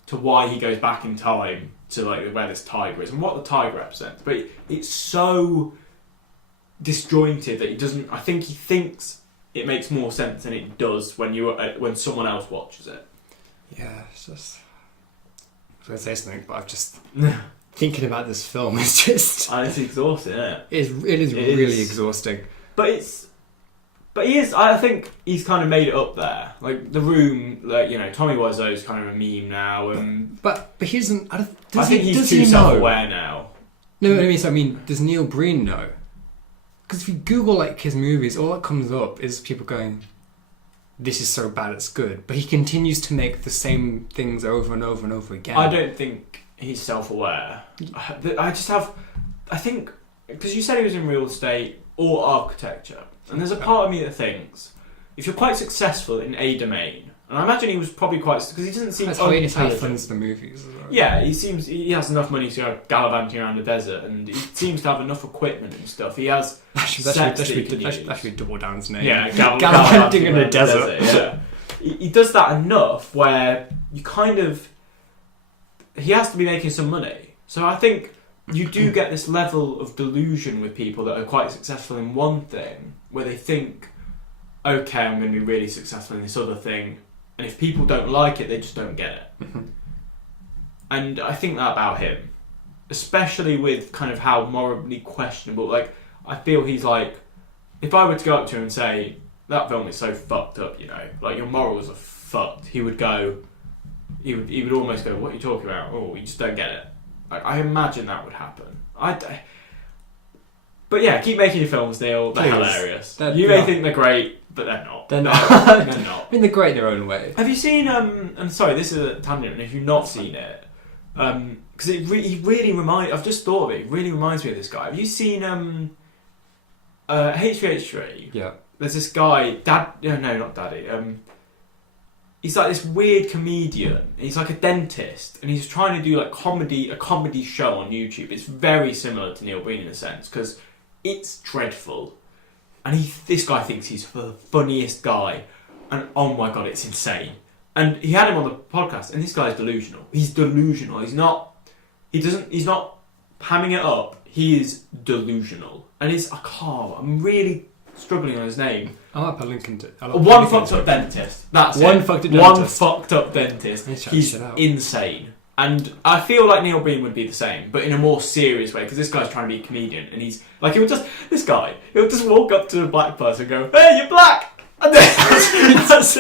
to why he goes back in time to like where this tiger is and what the tiger represents. But it's so disjointed that he doesn't. I think he thinks it makes more sense than it does when someone else watches it. Yeah, it's just. I was going to say something, but I've just thinking about this film is just. And it's exhausting, isn't it? It is really exhausting. But he is. I think he's kind of made it up there. Like The Room, like Tommy Wiseau's kind of a meme now, and but he isn't. I think he's too self-aware now. No, I mean, does Neil Breen know? Because if you Google like his movies, all that comes up is people going, "This is so bad, it's good." But he continues to make the same things over and over and over again. I don't think he's self-aware. I think because you said he was in real estate or architecture. And there's a part of me that thinks, if you're quite successful in a domain, and I imagine he was probably quite, because he doesn't seem it's how he funds the movies as well. Yeah, he has enough money to go gallivanting around the desert, and he seems to have enough equipment and stuff. He has that should be Double Down's name. Yeah, gallivanting in the desert. Yeah. He does that enough where you kind of, he has to be making some money. So I think you do get this level of delusion with people that are quite successful in one thing, where they think, okay, I'm going to be really successful in this other thing, and if people don't like it, they just don't get it. Mm-hmm. And I think that about him, especially with kind of how morally questionable, like, I feel he's like, if I were to go up to him and say, that film is so fucked up, like, your morals are fucked, he would almost go, what are you talking about? Oh, you just don't get it. I imagine that would happen. But yeah, keep making your films, Neil. They're hilarious. You may think they're great, but they're not. They're not. They're not. I mean, they're great in their own way. Have you seen? I'm sorry, this is a tangent. And if you've not seen it, because he really reminds. I've just thought of it. It really reminds me of this guy. Have you seen H3H3? Yeah. There's this guy, not Daddy. He's like this weird comedian. He's like a dentist, and he's trying to do like a comedy show on YouTube. It's very similar to Neil Breen in a sense, because it's dreadful. And this guy thinks he's the funniest guy, and oh my god, it's insane. And he had him on the podcast, and this guy's delusional. He's delusional. He's not hamming it up. He is delusional, and I'm really struggling on his name. I might put a link into it. One fucked up dentist. That's one it. fucked up dentist. One fucked up dentist. He's insane. And I feel like Neil Breen would be the same, but in a more serious way, because this guy's trying to be a comedian, and he's like, he would just walk up to a black person and go, "Hey, you're black!" And that's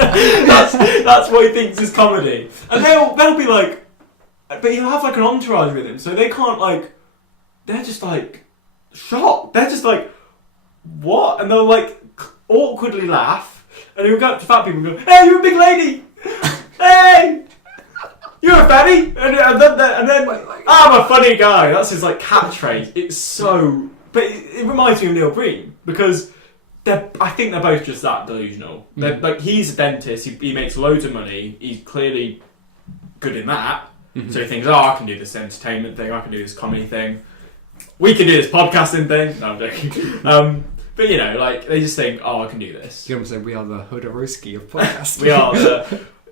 what he thinks is comedy. And they'll be like, but he'll have like an entourage with him, so they can't like, they're just like shocked. They're just like, what? And they'll like awkwardly laugh, and he'll go up to fat people and go, "Hey, you're a big lady! Hey! You're a fatty!" And then I'm a funny guy. That's his like catchphrase. It's so... But it reminds me of Neil Breen, because I think they're both just that delusional. Mm. Like, he's a dentist, he makes loads of money, he's clearly good in that, so he thinks, I can do this entertainment thing, I can do this comedy thing, we can do this podcasting thing. No, I'm joking. But like, they just think, I can do this. You almost say we are the Hodorowski of podcasting. We are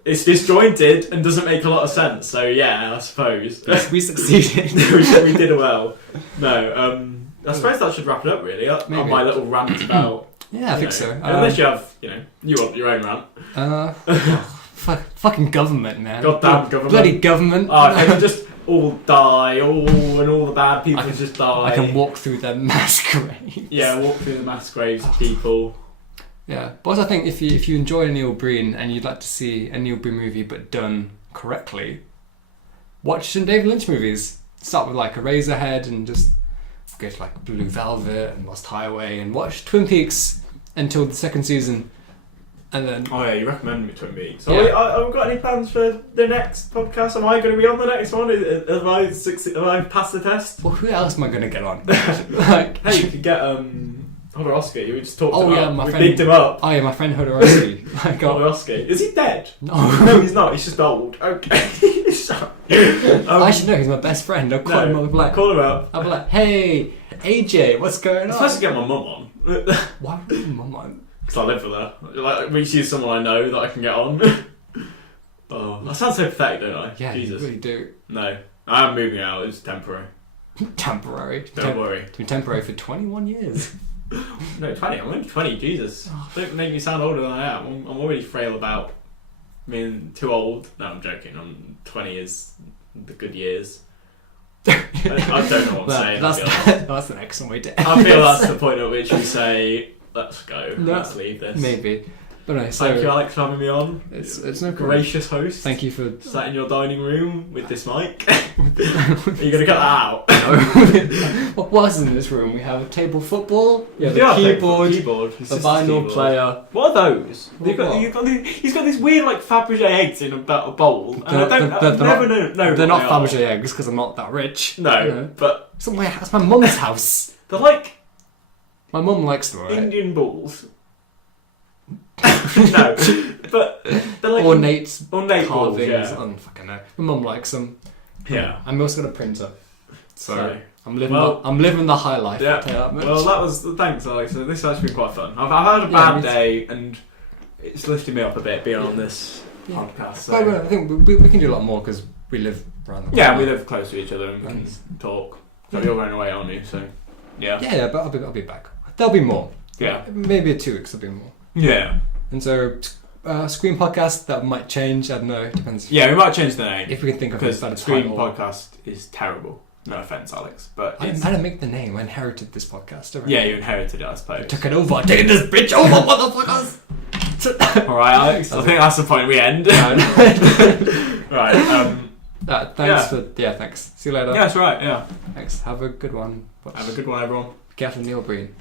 it's disjointed and doesn't make a lot of sense, so yeah, I suppose. Yes, we succeeded. we did well. No, I suppose that should wrap it up, really, on my little rant about... Yeah, I think so. Unless you have, you want your own rant. Fucking government, man. Goddamn government. Bloody government. They can just all die, and all the bad people just die. I can walk through their mass graves. Yeah, walk through the mass graves of people. Yeah, but also I think if you enjoy Neil Breen and you'd like to see a Neil Breen movie but done correctly, watch some David Lynch movies. Start with like Eraserhead and just go to like Blue Velvet and Lost Highway and watch Twin Peaks until the second season, and then... Oh yeah, you recommended me Twin Peaks. So yeah. Have we got any plans for the next podcast? Am I going to be on the next one? Have I passed the test? Well, who else am I going to get on? Hey, you could get... Hodorowski, we just talked Oh, him yeah, up. my We friend- bigged him up. Oh yeah, my friend Hodorowski. I got... Hodorowski. Is he dead? No. No, he's not. He's just old. Okay. I should know, he's my best friend. I'll call him up like... Call him up. I'll be like, hey, AJ, what's going I'm on? supposed to get my mum on. Why would you mum on? Because I live with her. Like, she's someone I know that I can get on. Oh, I sound so pathetic, don't I? Yeah, Jesus. you really do. No. I'm moving out. It's temporary. Temporary. Don't worry. It's been temporary for 21 years. No, 20. I'm only 20. Jesus. Don't make me sound older than I am. I'm already frail about being too old. No, I'm joking. 20 is the good years. I don't know what I'm saying. That's an excellent way to end I feel this. that's the point at which we say, let's go. No, Let's leave this. Maybe. But no, so... Thank you, Alex, for having me on. It's no problem. Gracious host. Thank you for... Sat in your dining room with this mic. Are you going to cut that out? What was in this room? We have a table football. Yeah, the Yeah, keyboard. His A sister's vinyl keyboard. player. What are those? What? He's got these weird like Fabergé eggs in a bowl. And I never know. They're not what Fabergé eggs because I'm not that rich. No, You know. but It's not my house. My mum's house. they're like My mum likes them, right? Indian balls. No, but they're like Ornate balls, carvings. yeah. I don't fucking know. My mum likes them. Yeah. I'm also got a printer. So So, I'm living. well, I'm living the high life. yeah. I'll tell you that much. Well, that was thanks, Alex. So this has actually been quite fun. I've had a bad day, and it's lifted me up a bit being on this podcast. So. But I think we can do a lot more because we live around the Yeah, corner. we live close to each other and we can talk. So you're going away, aren't you? So yeah. Yeah, but I'll be back. There'll be more. Yeah. Maybe in 2 weeks there'll be more. Yeah. And so, Screen Podcast, that might change. I don't know. It depends. Yeah, we might change the name. If we can think of a Because better Screen title. Podcast is terrible. No offence, Alex. But I it's, didn't make the name. I inherited this podcast. Already. yeah, you inherited it, I suppose. I took it over. Taking this bitch over, motherfuckers! Alright, Alex. I think that's the point we end. Right. Thanks for... Yeah, thanks. See you later. Yeah, that's right, yeah. Thanks. Have a good one. Have a good one, everyone. Be careful, Neil Breen.